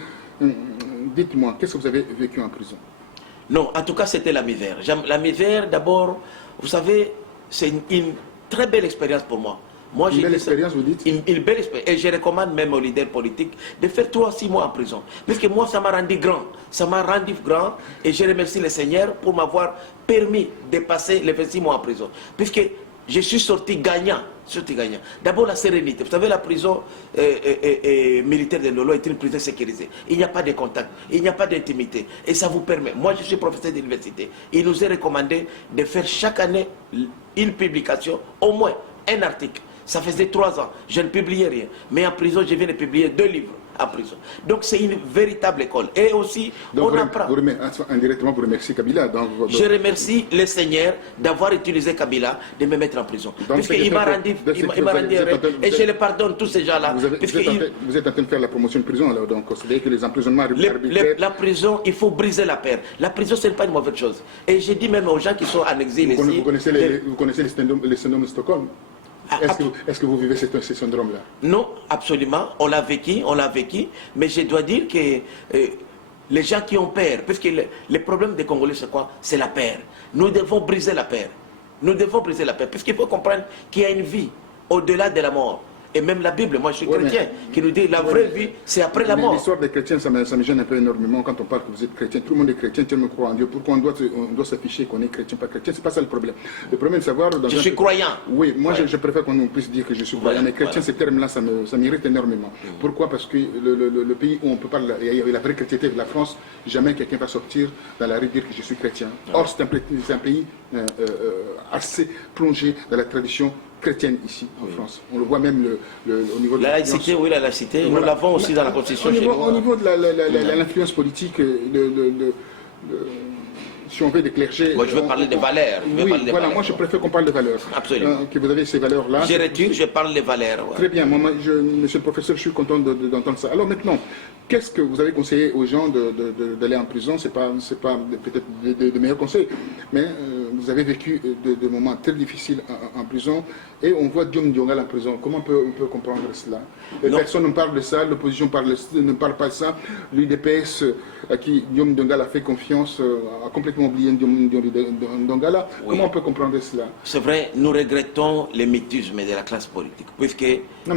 Dites-moi, qu'est-ce que vous avez vécu en prison? Non, en tout cas, c'était la misère. La misère, d'abord, vous savez, c'est une très belle expérience pour moi. Une belle expérience, vous dites? Une belle expérience. Et je recommande même aux leaders politiques de faire 3 à 6 mois en prison. Parce que moi, ça m'a rendu grand. Ça m'a rendu grand. Et je remercie le Seigneur pour m'avoir permis de passer les 26 mois en prison. Puisque je suis sorti gagnant. D'abord, la sérénité. Vous savez, la prison militaire de Lolo est une prison sécurisée. Il n'y a pas de contact, il n'y a pas d'intimité. Et ça vous permet. Moi, je suis professeur d'université. Il nous est recommandé de faire chaque année une publication, au moins un article. Ça faisait 3 ans, je ne publiais rien. Mais en prison, je viens de publier 2 livres en prison. Donc c'est une véritable école. Et aussi, donc, on apprend. Indirectement, vous remerciez Kabila. Je remercie le Seigneur d'avoir utilisé Kabila de me mettre en prison. Puisqu'il m'a rendu et je le pardonne tous ces gens-là. Vous êtes en train de faire la promotion de prison, alors, donc c'est-à-dire que les emprisonnements arbitraires... La prison, il faut briser la paire. La prison, ce n'est pas une mauvaise chose. Et j'ai dit même aux gens qui sont en exil ici... Vous connaissez le syndrome de Stockholm? Est-ce que vous vivez ce syndrome-là? Non, absolument. On l'a vécu, mais je dois dire que les gens qui ont peur, parce que le problème des Congolais, c'est quoi? C'est la peur. Nous devons briser la peur. Puisqu'il faut comprendre qu'il y a une vie au-delà de la mort. Et même la Bible, moi je suis Ouais, chrétien, qui nous dit la vraie vie, c'est après la mort. L'histoire des chrétiens, ça me gêne un peu énormément quand on parle que vous êtes chrétien. Tout le monde est chrétien, tout le monde croit en Dieu. Pourquoi on doit s'afficher qu'on est chrétien, pas chrétien? C'est pas ça le problème. Le problème est de savoir... Je suis croyant. Oui, moi je préfère qu'on puisse dire que je suis croyant. Mais chrétien, ces termes-là, ça m'irrite énormément. Pourquoi? Parce que le pays où on peut parler, il y a la vraie chrétienté, la France, jamais quelqu'un va sortir dans la rue dire que je suis chrétien. Or, c'est un pays assez plongé dans la tradition chrétienne ici en France. On le voit même au niveau de la laïcité. Oui, la laïcité. Voilà. Nous l'avons aussi dans la Constitution. Au niveau de l'influence politique, si on veut des clergés... Moi, je veux parler des valeurs. Moi je préfère qu'on parle de valeurs. Absolument. Que vous avez ces valeurs-là. Je retire, je parle des valeurs. Ouais. Très bien, monsieur le professeur, je suis content d'entendre ça. Alors maintenant, qu'est-ce que vous avez conseillé aux gens d'aller en prison? C'est pas peut-être de meilleurs conseils, mais vous avez vécu de moments très difficiles en prison et on voit Diom Ndiongal en prison. Comment on peut comprendre cela? Personne ne parle de ça, l'opposition ne parle pas de ça. L'UDPS, à qui Diom Ndiongal a fait confiance, a complètement oublié Diom Ndiongal. Oui. Comment on peut comprendre cela? C'est vrai, nous regrettons le mutisme de la classe politique, puisque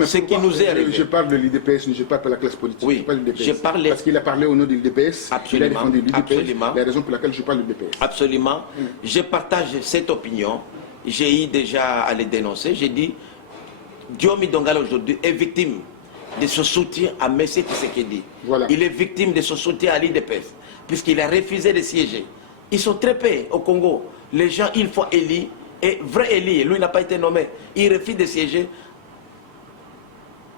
ce qui nous est arrivé... Je parle de l'UDPS, je parle pas de la classe politique. Oui, je parle... Parce qu'il a parlé au nom de l'UDPS, il a défendu l'UDPS, la raison pour laquelle je parle de l'UDPS. Absolument. Je partage cette opinion. J'ai eu déjà à les dénoncer. J'ai dit, Diomi Dongala aujourd'hui est victime de son soutien à M. Tshisekedi. Voilà. Il est victime de son soutien à l'UDPS, puisqu'il a refusé de siéger. Ils sont très peu au Congo. Les gens, une fois élus, et vrai élu, lui n'a pas été nommé, il refuse de siéger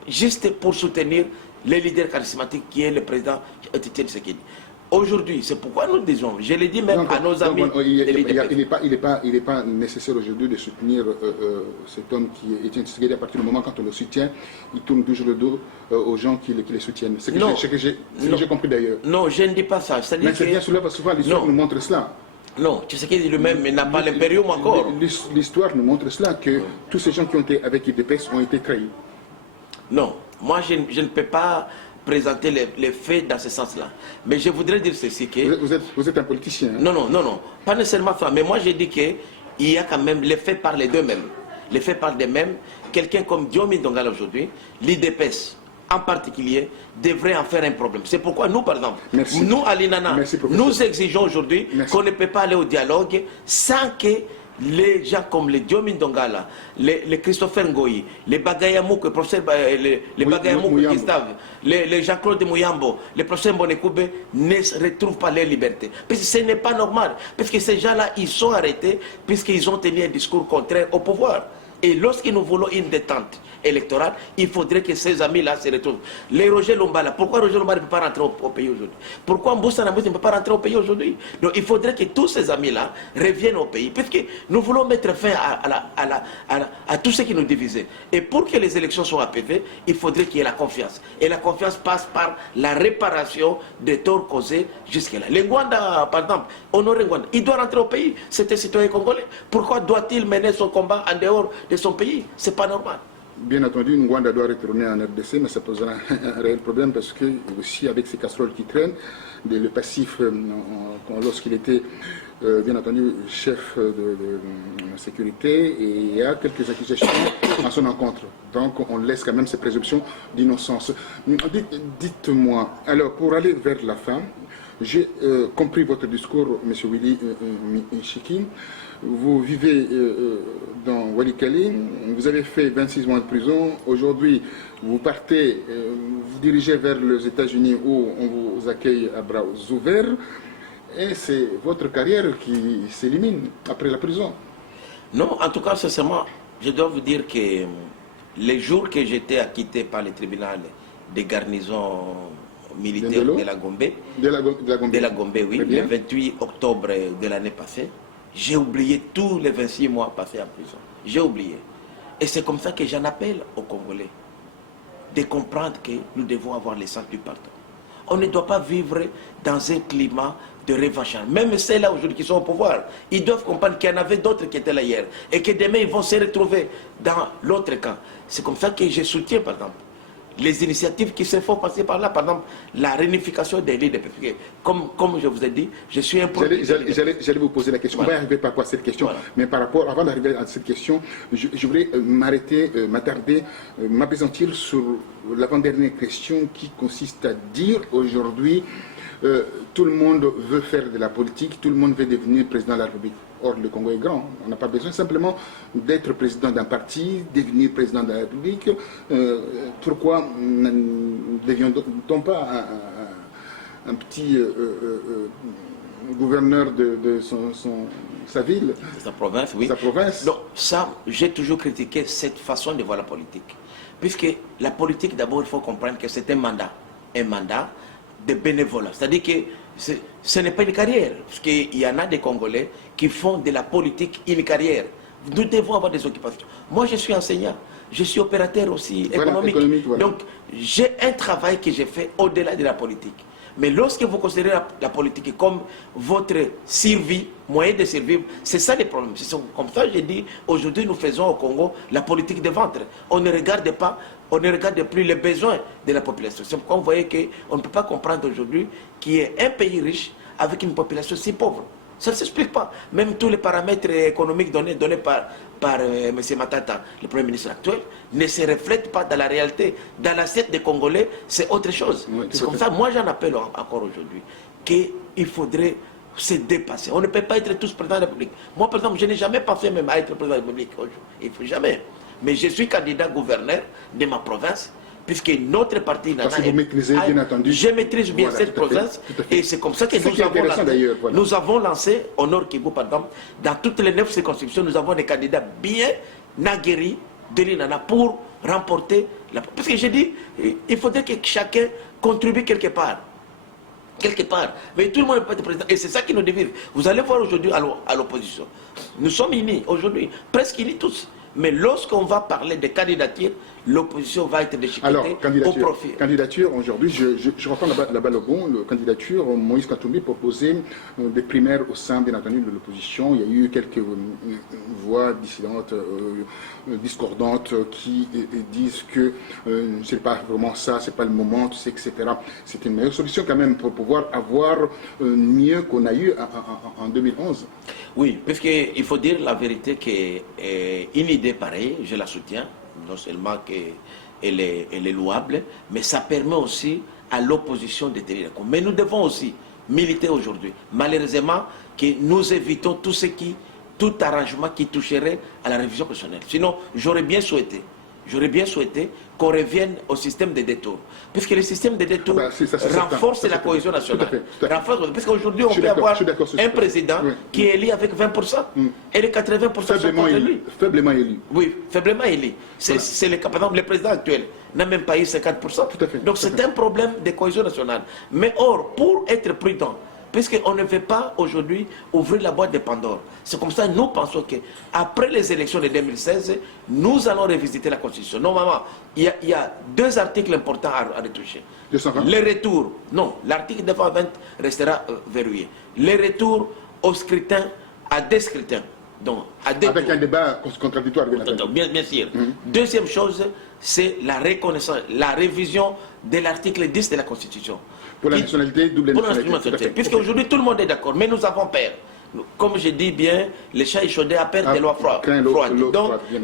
juste pour soutenir le leader charismatique qui est le président Tshisekedi. Aujourd'hui, c'est pourquoi nous disons, je l'ai dit même à nos amis. Il n'est pas nécessaire aujourd'hui de soutenir cet homme qui est Étienne Tshisekedi. À partir du moment quand on le soutient, il tourne toujours le dos aux gens qui le soutiennent. C'est ce que j'ai compris d'ailleurs. Non, je ne dis pas ça. Mais c'est bien cela, parce que souvent l'histoire nous montre cela. Non, Tshisekedi lui-même n'a pas l'impérium encore. L'histoire nous montre cela, que tous ces gens qui ont été avec l'UDPS ont été trahis. Non, moi je ne peux pas présenter les faits dans ce sens-là. Mais je voudrais dire ceci que... Vous êtes un politicien. Hein? Non, pas nécessairement ça. Mais moi je dis qu'il y a quand même... Les faits parlent d'eux-mêmes. Les faits parlent d'eux-mêmes. Quelqu'un comme Diomi Ndongala aujourd'hui, l'UDPS en particulier, devrait en faire un problème. C'est pourquoi nous, par exemple, nous à l'INANA, nous exigeons aujourd'hui qu'on ne peut pas aller au dialogue sans que les gens comme les Diomi Ndongala, les Christopher Ngoyi, les Bagayamouk, les Bagayamouk Gustave, les Jean-Claude Mouyambo, les professeurs Mbonekoube ne retrouvent pas leur liberté. Parce que ce n'est pas normal. Parce que ces gens-là, ils sont arrêtés puisqu'ils ont tenu un discours contraire au pouvoir. Et lorsque nous voulons une détente électorale, il faudrait que ces amis-là se retrouvent. Les Roger Lombala, pourquoi Roger Lombala ne peut pas rentrer au pays aujourd'hui? Pourquoi Mboussa Namouzi ne peut pas rentrer au pays aujourd'hui? Donc il faudrait que tous ces amis-là reviennent au pays, puisque nous voulons mettre fin à tout ce qui nous divisait. Et pour que les élections soient apaisées, il faudrait qu'il y ait la confiance. Et la confiance passe par la réparation des torts causés jusque-là. Les Ngwanda, par exemple, Honoré Ngwanda, il doit rentrer au pays. C'est un citoyen congolais. Pourquoi doit-il mener son combat en dehors de son pays? C'est pas normal. Bien entendu, Ngwanda doit retourner en RDC, mais ça posera un réel problème parce que, aussi avec ces casseroles qui traînent, le passif, lorsqu'il était, bien entendu, chef de la sécurité, et il y a quelques accusations à son encontre. Donc, on laisse quand même ces présomptions d'innocence. Dites-moi, alors, pour aller vers la fin, j'ai compris votre discours, M. Willy Nchiki. Vous vivez dans Walikale, vous avez fait 26 mois de prison. Aujourd'hui, vous partez, vous dirigez vers les États-Unis où on vous accueille à bras ouverts. Et c'est votre carrière qui s'élimine après la prison. Non, en tout cas, sincèrement, je dois vous dire que les jours que j'étais acquitté par le tribunal des garnisons militaires de la Gombe, oui, le 28 octobre de l'année passée, j'ai oublié tous les 26 mois passés en prison. J'ai oublié. Et c'est comme ça que j'en appelle aux Congolais de comprendre que nous devons avoir le sens du pardon. On ne doit pas vivre dans un climat de revanche. Même ceux-là aujourd'hui qui sont au pouvoir, ils doivent comprendre qu'il y en avait d'autres qui étaient là hier et que demain ils vont se retrouver dans l'autre camp. C'est comme ça que je soutiens par exemple les initiatives qui se font passer par là, par exemple, la réunification des lits de PPK. Comme je vous ai dit, je suis un produit. J'allais vous poser la question. Voilà. On va arriver par rapport à cette question. Voilà. Mais par rapport, avant d'arriver à cette question, je voulais m'attarder, m'appesantir sur l'avant-dernière question qui consiste à dire aujourd'hui, tout le monde veut faire de la politique, tout le monde veut devenir président de la République. Or, le Congo est grand. On n'a pas besoin simplement d'être président d'un parti, devenir président de la République. Pourquoi ne devions-nous pas un petit gouverneur de sa ville, de sa province, oui. Sa province. Donc, ça, j'ai toujours critiqué cette façon de voir la politique. Puisque la politique, d'abord, il faut comprendre que c'est un mandat de bénévolat. C'est-à-dire que ce n'est pas une carrière. Parce qu'il y en a des Congolais qui font de la politique une carrière. Nous devons avoir des occupations. Moi, je suis enseignant. Je suis opérateur aussi économique. Voilà. Donc, j'ai un travail que j'ai fait au-delà de la politique. Mais lorsque vous considérez la politique comme votre survie, moyen de survivre, c'est ça les problèmes. Comme ça, j'ai dit, aujourd'hui, nous faisons au Congo la politique de ventre. On ne regarde pas, on ne regarde plus les besoins de la population. C'est pourquoi vous voyez qu'on ne peut pas comprendre aujourd'hui qu'il y ait un pays riche avec une population si pauvre. Ça ne s'explique pas. Même tous les paramètres économiques donnés par M. Matata, le Premier ministre actuel, ne se reflètent pas dans la réalité. Dans l'assiette des Congolais, c'est autre chose. Oui, c'est comme ça, moi j'en appelle encore aujourd'hui, qu'il faudrait se dépasser. On ne peut pas être tous présidents de la République. Moi, par exemple, je n'ai jamais pensé même à être président de la République. Il ne faut jamais. Mais je suis candidat gouverneur de ma province, puisque notre parti... Parce que vous maîtrisez, bien entendu. Je maîtrise bien cette province, et c'est comme ça que nous avons lancé, au Nord Kivu, par exemple, dans toutes les 9 circonscriptions, nous avons des candidats bien aguerris de l'INANA pour remporter la... Parce que j'ai dit, il faudrait que chacun contribue quelque part. Mais tout le monde ne peut pas être président. Et c'est ça qui nous divise. Vous allez voir aujourd'hui à l'opposition. Nous sommes unis aujourd'hui, presque unis tous. Mais lorsqu'on va parler de candidature, l'opposition va être déchiquetée au profit. Candidature, aujourd'hui, je reprends la balle au bon. La candidature, Moïse Katumbi proposait des primaires au sein, bien entendu, de l'opposition. Il y a eu quelques voix dissidentes, discordantes, qui disent que ce n'est pas vraiment ça, c'est pas le moment, tu sais, etc. C'est une meilleure solution quand même pour pouvoir avoir mieux qu'on a eu en 2011. Oui, puisqu'il faut dire la vérité qu'une idée pareille, je la soutiens, non seulement qu'elle est louable, mais ça permet aussi à l'opposition de tenir compte. Mais nous devons aussi militer aujourd'hui. Malheureusement, que nous évitons tout arrangement qui toucherait à la révision constitutionnelle. Sinon, j'aurais bien souhaité qu'on revienne au système de détour. Puisque le système de détour renforce la cohésion nationale. Parce qu'aujourd'hui, on peut avoir un président qui est élu avec 20%. Et les 80% sont contre lui. Faiblement élu. Oui, faiblement élu. C'est par exemple, le président actuel n'a même pas eu 50%. Donc c'est un problème de cohésion nationale. Mais or, pour être prudent, puisqu'on ne veut pas aujourd'hui ouvrir la boîte de Pandore. C'est comme ça que nous pensons qu'après les élections de 2016, nous allons revisiter la Constitution. Normalement, il y a 2 articles importants à retoucher. 220. Le retour, non, l'article 220 restera verrouillé. Le retour au scrutin, à 2 scrutins. Donc, avec un débat contradictoire, bien sûr. Deuxième chose, c'est la reconnaissance, la révision de l'article 10 de la Constitution. Pour la nationalité, double nationalité. Puisqu'aujourd'hui, tout le monde est d'accord, mais nous avons peur. Comme je dis bien, les chats échaudés à peur des lois froides.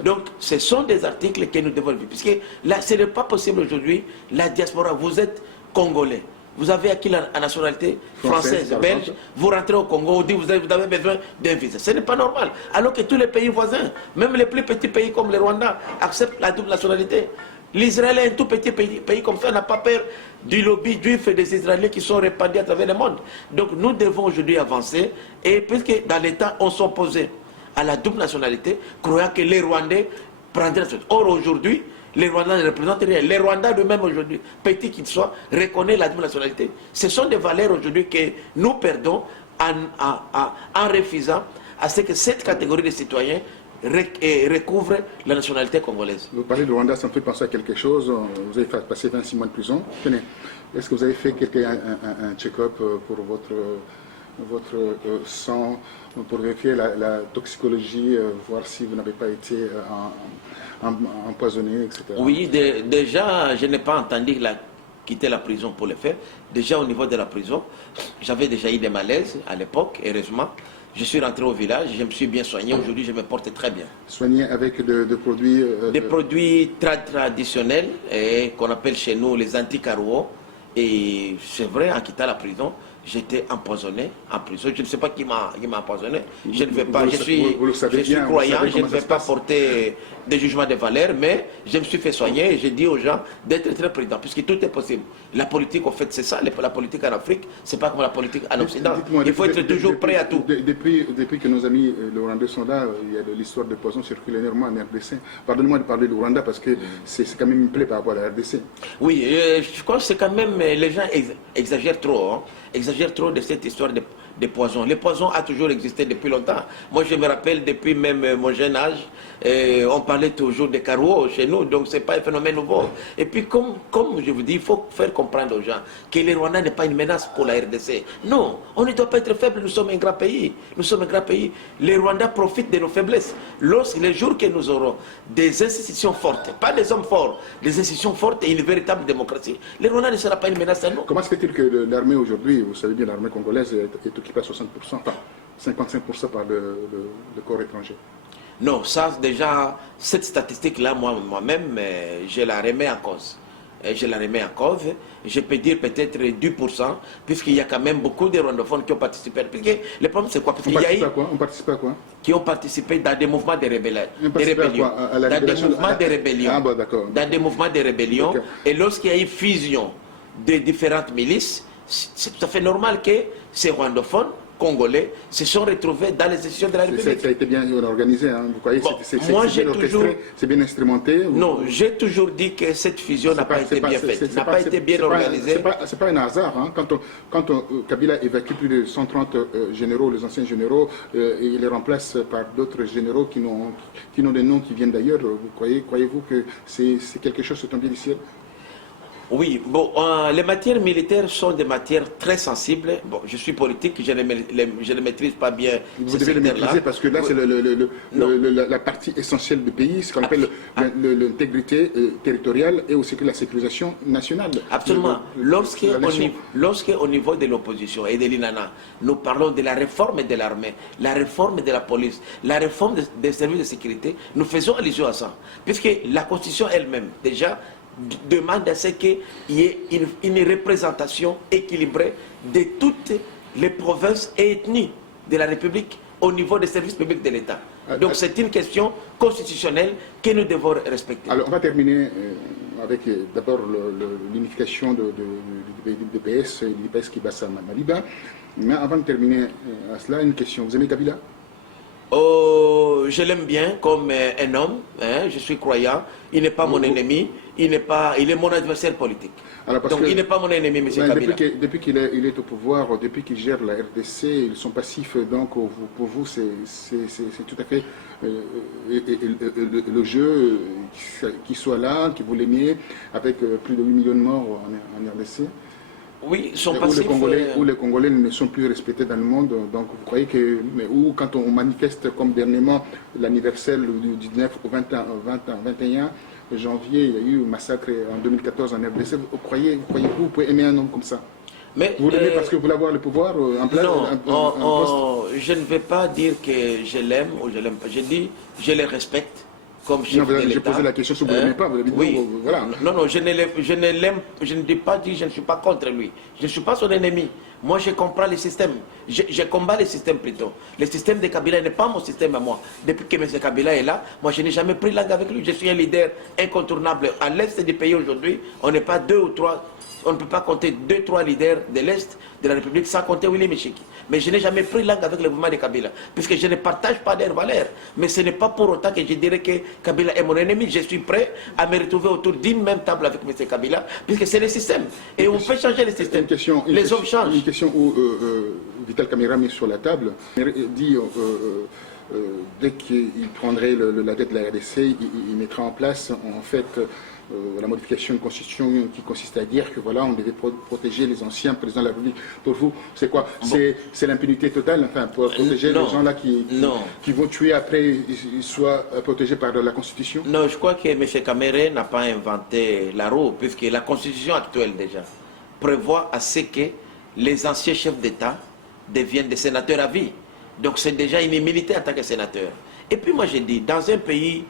Donc, ce sont des articles que nous devons vivre. Puisque là, ce n'est pas possible aujourd'hui, la diaspora, vous êtes Congolais. Vous avez acquis la nationalité française, belge, vous rentrez au Congo, vous dites vous avez besoin d'un visa. Ce n'est pas normal. Alors que tous les pays voisins, même les plus petits pays comme le Rwanda, acceptent la double nationalité. L'Israël est un tout petit pays comme ça, n'a pas peur du lobby juif et des Israéliens qui sont répandus à travers le monde. Donc nous devons aujourd'hui avancer, et puisque dans l'État, on s'opposait à la double nationalité, croyant que les Rwandais prendraient la nationalité. Or aujourd'hui, les Rwandais ne représentent rien. Les Rwandais eux-mêmes aujourd'hui, petit qu'ils soient, reconnaissent la double nationalité. Ce sont des valeurs aujourd'hui que nous perdons en refusant à ce que cette catégorie de citoyens recouvre la nationalité congolaise. Vous parlez de Rwanda, ça me fait penser à quelque chose. Vous avez passé 26 mois de prison. Tenez, est-ce que vous avez fait un check-up pour votre votre sang pour vérifier la toxicologie, voir si vous n'avez pas été empoisonné, etc. Oui, déjà, je n'ai pas entendu quitter la prison pour le faire. Déjà au niveau de la prison, j'avais déjà eu des malaises à l'époque, heureusement. Je suis rentré au village, je me suis bien soigné. Aujourd'hui, je me porte très bien. Soigné avec des produits... des produits traditionnels qu'on appelle chez nous les anticarouaux. Et c'est vrai, en quittant la prison, j'étais empoisonné en prison. Je ne sais pas qui m'a empoisonné. Je ne vais pas, je suis croyant, je ne vais pas porter des jugements de valeur, mais je me suis fait soigner et j'ai dit aux gens d'être très prudents, puisque tout est possible. La politique, en fait, c'est ça. La politique en Afrique, c'est pas comme la politique en Occident. Il faut être toujours prêt à tout. Depuis que nos amis le Rwandais sont là, il y a de l'histoire de poison circule énormément en RDC. Pardonnez-moi de parler du Rwanda parce que c'est quand même une plaie par rapport à la RDC. Oui, je crois que c'est quand même, les gens exagèrent trop. Hein. Exagèrent trop de cette histoire de poison. Le poison a toujours existé depuis longtemps. Moi, je me rappelle depuis même mon jeune âge, on parlait toujours de carreaux chez nous, donc ce n'est pas un phénomène nouveau. Et puis, comme je vous dis, il faut faire comprendre aux gens que le Rwanda n'est pas une menace pour la RDC. Non, on ne doit pas être faible, nous sommes un grand pays. Nous sommes un grand pays. Le Rwanda profite de nos faiblesses. Les jours que nous aurons des institutions fortes, pas des hommes forts, des institutions fortes et une véritable démocratie, le Rwanda ne sera pas une menace à nous. Comment se fait-il que l'armée aujourd'hui, vous savez bien, l'armée congolaise est occupée à 60%, enfin 55% par le corps étranger? Non, ça déjà, cette statistique-là, moi-même, je la remets en cause. Je la remets en cause. Je peux dire peut-être 10%, puisqu'il y a quand même beaucoup de rwandophones qui ont participé. Le problème, c'est quoi? On participe à quoi? Qui ont participé dans des mouvements de rébellion. Dans des mouvements de rébellion. Ah, bon, d'accord. Dans des mouvements de rébellion. Et lorsqu'il y a eu fusion de différentes milices, c'est tout à fait normal que ces rwandophones congolais se sont retrouvés dans les institutions de la République. Ça a été bien organisé, hein. Vous croyez? C'est bien instrumenté? Non, j'ai toujours dit que cette fusion n'a pas été bien faite, n'a pas été bien organisée. C'est pas un hasard, hein. Quand Kabila évacue plus de 130 généraux, les anciens généraux, et les remplace par d'autres généraux qui n'ont des noms qui viennent d'ailleurs, croyez-vous que c'est quelque chose, c'est un bien du ciel? Oui, bon, les matières militaires sont des matières très sensibles. Bon, je suis politique, je ne maîtrise pas bien. Vous devez le maîtriser parce que là, c'est la partie essentielle du pays, ce qu'on appelle l'intégrité territoriale et aussi la sécurisation nationale. Absolument. Lorsque au niveau de l'opposition et de l'INANA, nous parlons de la réforme de l'armée, la réforme de la police, la réforme des services de sécurité, nous faisons allusion à ça. Puisque la Constitution elle-même, déjà, demande à ce qu'il y ait une représentation équilibrée de toutes les provinces et ethnies de la République au niveau des services publics de l'État. Donc c'est une question constitutionnelle que nous devons respecter. Alors on va terminer avec d'abord l'unification de l'IPS, l'IPS qui passe à Maliba. Mais avant de terminer à cela, une question. Vous aimez Kabila? Oh, je l'aime bien comme un homme, hein, je suis croyant, il n'est pas mon ennemi, il est mon adversaire politique. Alors, donc il n'est pas mon ennemi, M. Kabila. Depuis qu'il est au pouvoir, depuis qu'il gère la RDC, ils sont passifs, donc pour vous c'est tout à fait le jeu qu'il soit là, que vous l'aimiez, avec plus de 8 millions de morts en RDC. Oui, ils sont passifs. Où les Congolais ne sont plus respectés dans le monde. Donc vous croyez que, ou quand on manifeste comme dernièrement l'anniversaire du 19 au 21 janvier, il y a eu un massacre en 2014 en RDC, vous pouvez aimer un homme comme ça? Mais, vous l'aimez parce que vous voulez avoir le pouvoir en place? Non, je ne vais pas dire que je l'aime ou je l'aime pas. Je dis, je le respecte. Comme chef de l'État. J'ai posé la question si vous ne l'aimez pas, vous avez dit oui. Voilà. Non, je ne l'aime, je ne dis pas dire je ne suis pas contre lui. Je ne suis pas son ennemi. Moi, je comprends le système. Je combats le système plutôt. Le système de Kabila n'est pas mon système à moi. Depuis que M. Kabila est là, moi, je n'ai jamais pris langue avec lui. Je suis un leader incontournable. À l'est du pays aujourd'hui, on n'est pas 2 ou 3. On ne peut pas compter 2-3 leaders de l'Est de la République sans compter Willy Michiki. Mais je n'ai jamais pris langue avec le mouvement de Kabila, puisque je ne partage pas leurs valeurs. Mais ce n'est pas pour autant que je dirais que Kabila est mon ennemi. Je suis prêt à me retrouver autour d'une même table avec M. Kabila, puisque c'est le système. Et on peut changer le système. Les hommes changent. Une question où Vital Kamerhe met sur la table, dit dès qu'il prendrait la tête de la RDC, il mettra en place en fait la modification de constitution qui consistait à dire que voilà, on devait protéger les anciens présidents de la République. Pour vous, c'est quoi? C'est l'impunité totale, enfin, pour protéger les gens là qui vont tuer après, ils soient protégés par la Constitution? Non, je crois que M. Kamere n'a pas inventé la roue, puisque la Constitution actuelle déjà prévoit à ce que les anciens chefs d'État deviennent des sénateurs à vie. Donc c'est déjà une immunité en tant que sénateur. Et puis moi j'ai dit, dans un pays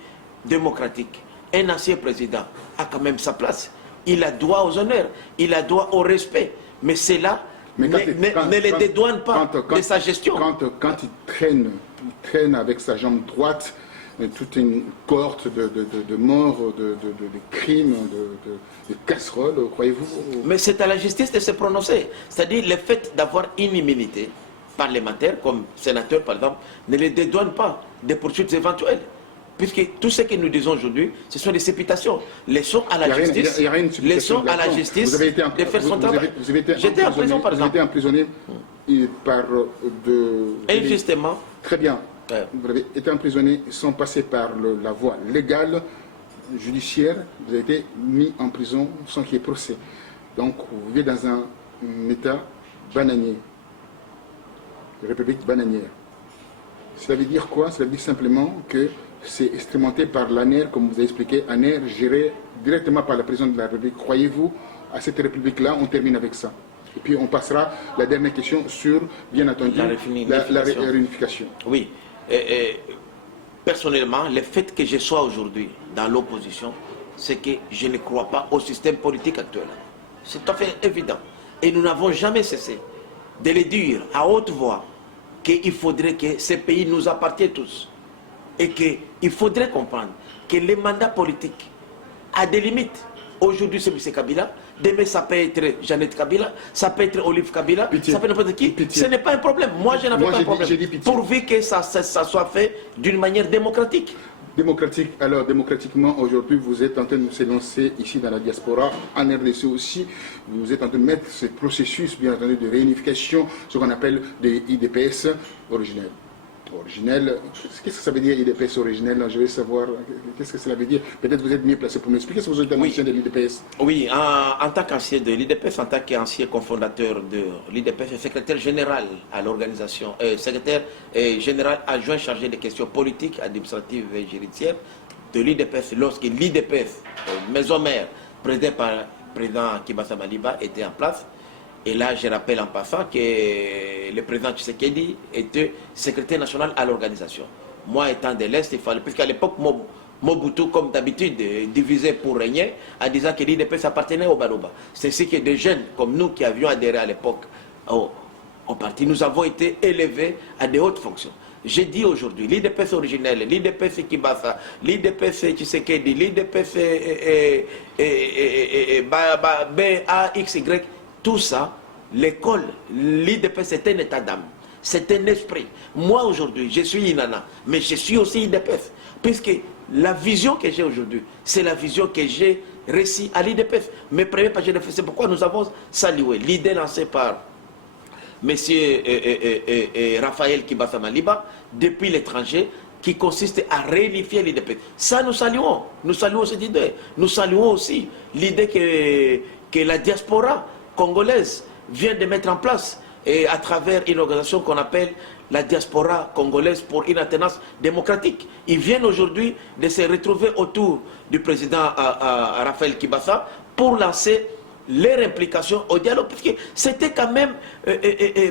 démocratique, un ancien président a quand même sa place. Il a droit aux honneurs, il a droit au respect. Mais cela ne les dédouane pas de sa gestion. Quand il traîne avec sa jambe droite toute une cohorte de morts, de crimes, de casseroles, croyez-vous? Mais c'est à la justice de se prononcer. C'est-à-dire le fait d'avoir une immunité parlementaire, comme sénateur par exemple, ne les dédouane pas des poursuites éventuelles. Puisque tout ce que nous disons aujourd'hui, ce sont des supputations. Laissons à la justice, laissons à la justice de faire son travail. J'étais en prison par exemple. Vous avez été emprisonné par injustement. Très bien. Vous avez été emprisonné sans passer par la voie légale, judiciaire. Vous avez été mis en prison sans qu'il y ait procès. Donc vous vivez dans un état bananier, une république bananière. Cela veut dire quoi? Cela veut dire simplement que c'est instrumenté par l'ANER, comme vous avez expliqué, ANER géré directement par la présidente de la République. Croyez-vous à cette République-là? On termine avec ça. Et puis on passera la dernière question sur, bien entendu, la réunification. Oui. Personnellement, le fait que je sois aujourd'hui dans l'opposition, c'est que je ne crois pas au système politique actuel. C'est tout à fait évident. Et nous n'avons jamais cessé de le dire à haute voix qu'il faudrait que ce pays nous appartienne tous. Et qu'il faudrait comprendre que les mandats politiques a des limites. Aujourd'hui, c'est M. Kabila. Demain, ça peut être Jeannette Kabila. Ça peut être Olive Kabila. Pitié. Ça peut n'importe qui. Ce n'est pas un problème. Moi, je n'avais pas un problème. Pourvu que ça soit fait d'une manière démocratique. Démocratique. Alors, démocratiquement, aujourd'hui, vous êtes en train de se lancer ici dans la diaspora, en RDC aussi. Vous êtes en train de mettre ce processus, bien entendu, de réunification, ce qu'on appelle des IDPS originels. Originel, qu'est-ce que ça veut dire IDPS originel? Je vais savoir, qu'est-ce que cela veut dire? Peut-être vous êtes mieux placé pour m'expliquer si vous êtes un ancien de l'IDPS. Oui, en tant qu'ancien de l'IDPS, en tant qu'ancien cofondateur de l'IDPS, secrétaire général à l'organisation, secrétaire général adjoint chargé des questions politiques, administratives et judiciaires de l'IDPS, lorsque l'IDPS, maison mère, présidée par le président Kibasa Maliba, était en place. Et là, je rappelle en passant que le président Tshisekedi était secrétaire national à l'organisation. Moi, étant de l'Est, il fallait, puisqu'à l'époque, Mobutu, comme d'habitude, divisait pour régner, en disant que l'IDPS appartenait au Baroba. C'est ce que des jeunes comme nous qui avions adhéré à l'époque au parti, nous avons été élevés à de hautes fonctions. J'ai dit aujourd'hui, l'IDPS originel, l'IDPS Kibasa, l'IDPS Tshisekedi, l'IDPS BAXY, tout ça, l'école, l'IDPS, c'est un état d'âme, c'est un esprit. Moi aujourd'hui, je suis Inana, mais je suis aussi IDPS, puisque la vision que j'ai aujourd'hui, c'est la vision que j'ai réussi à l'IDPS. Mes premiers pages de c'est pourquoi nous avons salué l'idée lancée par M. Raphaël Kibasa Maliba, depuis l'étranger, qui consiste à réunifier l'IDPS. Ça, nous saluons cette idée. Nous saluons aussi l'idée que la diaspora congolaise vient de mettre en place et à travers une organisation qu'on appelle la diaspora congolaise pour une alternance démocratique. Ils viennent aujourd'hui de se retrouver autour du président Raphaël Kibasa pour lancer leur implication au dialogue, puisque c'était quand même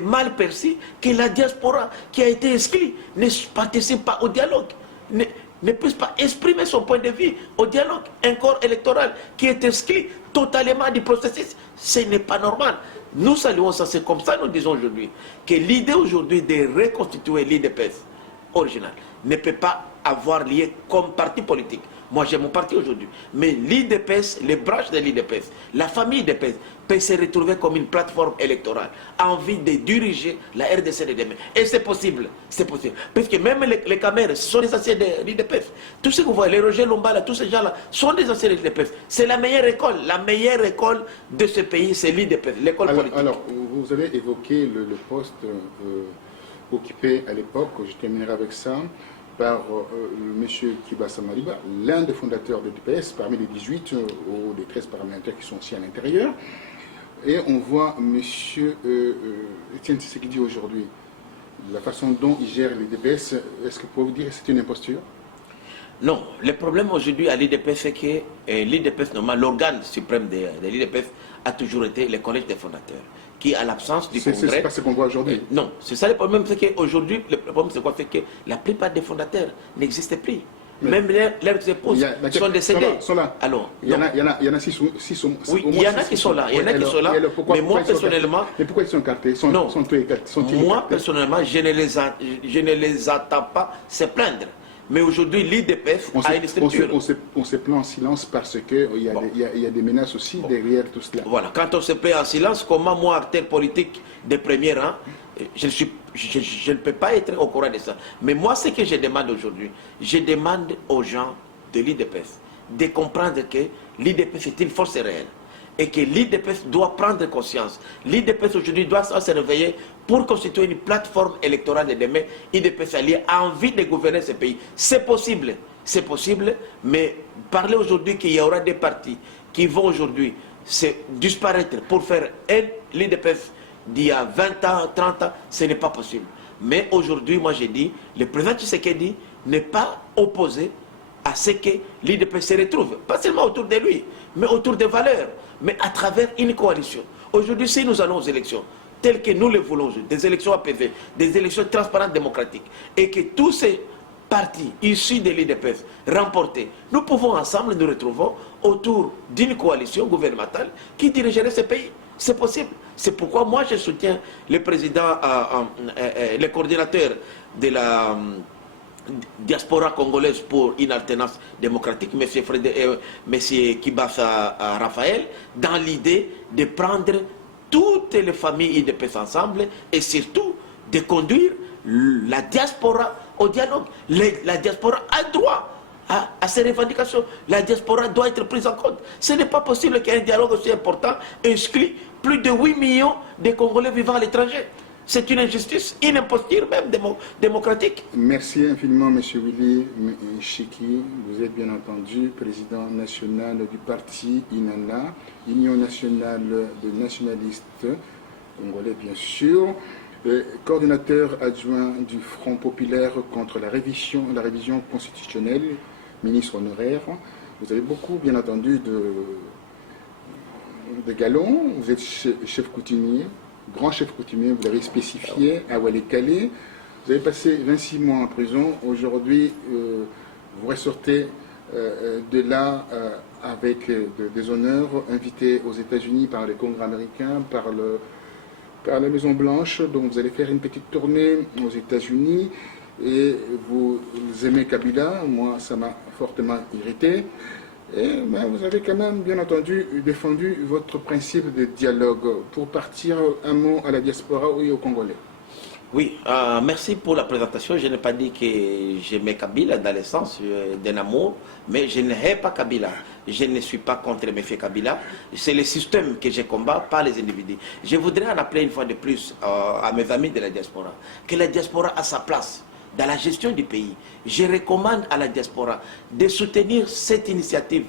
mal perçu que la diaspora qui a été inscrite ne participe pas au dialogue, ne puisse pas exprimer son point de vue au dialogue. Un corps électoral qui est inscrit totalement du processus, ce n'est pas normal. Nous saluons ça, c'est comme ça nous disons aujourd'hui que l'idée aujourd'hui de reconstituer l'IDPS original ne peut pas avoir lié comme parti politique. Moi j'ai mon parti aujourd'hui, mais l'IDPS, les branches de l'IDPS, la famille IDPS peut se retrouver comme une plateforme électorale, envie de diriger la RDC de demain. Et c'est possible, parce que même les caméras, ce sont des anciens de l'IDPS. Tout ce que vous voyez, les Roger Lombala, tous ces gens-là, sont des anciens de l'IDPS. C'est la meilleure école de ce pays, c'est l'IDPS, l'école politique. Alors, vous avez évoqué le poste occupé à l'époque, je terminerai avec ça. par M. Kibasa Maliba, l'un des fondateurs de l'UDPS, parmi les 18 ou les 13 parlementaires qui sont aussi à l'intérieur. Et on voit M. Etienne Tshisekedi aujourd'hui, la façon dont il gère l'UDPS, est-ce que vous pouvez vous dire que c'est une imposture? Non, le problème aujourd'hui à l'IDPS, c'est que l'IDPS, normalement, l'organe suprême de l'IDPS a toujours été le collège des fondateurs, qui, à l'absence du congrès... C'est pas ce qu'on voit aujourd'hui. Non, c'est ça le problème, c'est qu'aujourd'hui, le problème c'est quoi? C'est que la plupart des fondateurs n'existent plus. Mais même leurs épouses sont décédées. Sont là. Alors, il y en a six sont... Oui, il y en a qui sont là, il y en a qui sont là, mais moi personnellement... Mais pourquoi ils sont écartés? Non, moi personnellement, je ne les attends pas se plaindre. Mais aujourd'hui, l'IDPS a une structure. On se plaint en silence parce qu'il y a des menaces aussi derrière tout cela. Voilà, quand on se plaint en silence, comment moi, acteur politique de premier rang, je ne peux pas être au courant de ça. Mais moi, ce que je demande aujourd'hui, je demande aux gens de l'IDPS de comprendre que l'IDPS est une force réelle. Et que l'IDPS doit prendre conscience. L'IDPS aujourd'hui doit se réveiller pour constituer une plateforme électorale de demain. L'IDPS a envie de gouverner ce pays. C'est possible, mais parler aujourd'hui qu'il y aura des partis qui vont aujourd'hui disparaître pour faire l'IDPS d'il y a 20 ans, 30 ans, ce n'est pas possible. Mais aujourd'hui, moi j'ai dit, le président Tshisekedi n'est pas opposé à ce que l'IDPS se retrouve, pas seulement autour de lui, mais autour des valeurs, mais à travers une coalition. Aujourd'hui, si nous allons aux élections, telles que nous les voulons, des élections APV, des élections transparentes démocratiques, et que tous ces partis issus de l'IDPS remportés, nous pouvons ensemble nous retrouver autour d'une coalition gouvernementale qui dirigerait ce pays. C'est possible. C'est pourquoi moi je soutiens le président, le coordinateur de la diaspora congolaise pour une alternance démocratique, M. Kibasa Raphaël, dans l'idée de prendre toutes les familles IDPS ensemble et surtout de conduire la diaspora au dialogue. La diaspora a droit à ces revendications. La diaspora doit être prise en compte. Ce n'est pas possible qu'un dialogue aussi important exclue plus de 8 millions de Congolais vivant à l'étranger. C'est une injustice, une imposture même démocratique. Merci infiniment, M. Willy Chiki. Vous êtes bien entendu président national du parti INANA, Union nationale des nationalistes congolais, bien sûr, coordinateur adjoint du Front populaire contre la révision constitutionnelle, ministre honoraire. Vous avez beaucoup, bien entendu, de galons. Vous êtes chef coutumier. Grand chef coutumier, vous l'avez spécifié, à Walikale. Vous avez passé 26 mois en prison. Aujourd'hui, vous ressortez de là avec des honneurs, invité aux États-Unis par le Congrès américain, par la Maison Blanche. Donc vous allez faire une petite tournée aux États-Unis. Et vous aimez Kabila. Moi, ça m'a fortement irrité. Et vous avez quand même, bien entendu, défendu votre principe de dialogue. Pour partir un mot à la diaspora et aux Congolais. Oui, merci pour la présentation. Je n'ai pas dit que j'aimais Kabila dans le sens d'un amour, mais je n'aime pas Kabila. Je ne suis pas contre M. Kabila. C'est le système que je combats, pas les individus. Je voudrais en appeler une fois de plus à mes amis de la diaspora, que la diaspora a sa place dans la gestion du pays. Je recommande à la diaspora de soutenir cette initiative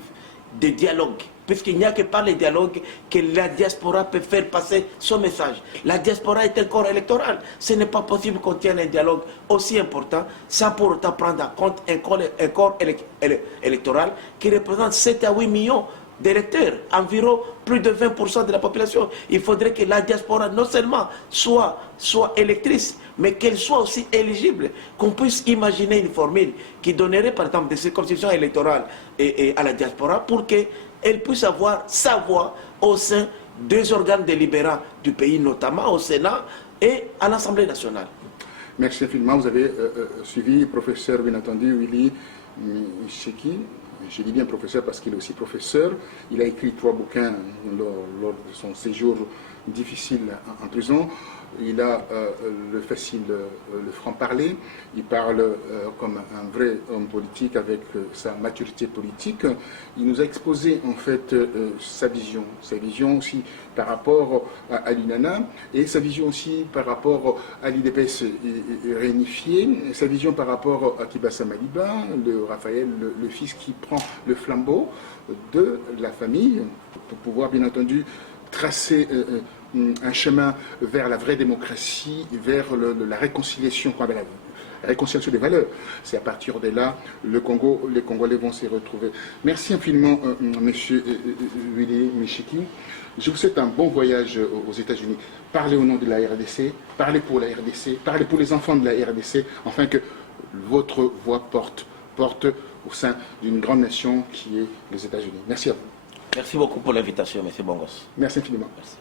de dialogue, puisqu'il n'y a que par le dialogue que la diaspora peut faire passer son message. La diaspora est un corps électoral. Ce n'est pas possible qu'on tienne un dialogue aussi important sans pour autant prendre en compte un corps électoral qui représente 7 à 8 millions d'électeurs, environ plus de 20% de la population. Il faudrait que la diaspora non seulement soit électrice, mais qu'elle soit aussi éligible, qu'on puisse imaginer une formule qui donnerait par exemple des circonscriptions électorales à la diaspora pour qu'elle puisse avoir sa voix au sein des organes délibérants du pays, notamment au Sénat et à l'Assemblée nationale. Merci infiniment. Vous avez suivi professeur, bien entendu, Willy Chiki. Je dis bien professeur parce qu'il est aussi professeur. Il a écrit 3 bouquins lors de son séjour difficile en prison. Il a le facile, le franc-parler. Il parle comme un vrai homme politique avec sa maturité politique. Il nous a exposé en fait sa vision aussi par rapport à l'UNANA et sa vision aussi par rapport à l'IDPS réunifié, sa vision par rapport à Kibasa Maliba, le Raphaël, le fils qui prend le flambeau de la famille pour pouvoir bien entendu tracer un chemin vers la vraie démocratie, vers la réconciliation, la réconciliation des valeurs. C'est à partir de là les Congolais vont s'y retrouver. Merci infiniment, Monsieur Willy Michiki. Je vous souhaite un bon voyage aux États-Unis. Parlez au nom de la RDC, parlez pour la RDC, parlez pour les enfants de la RDC, afin que votre voix porte au sein d'une grande nation qui est les États-Unis. Merci à vous. Merci beaucoup pour l'invitation, M. Bongos. Merci infiniment. Merci.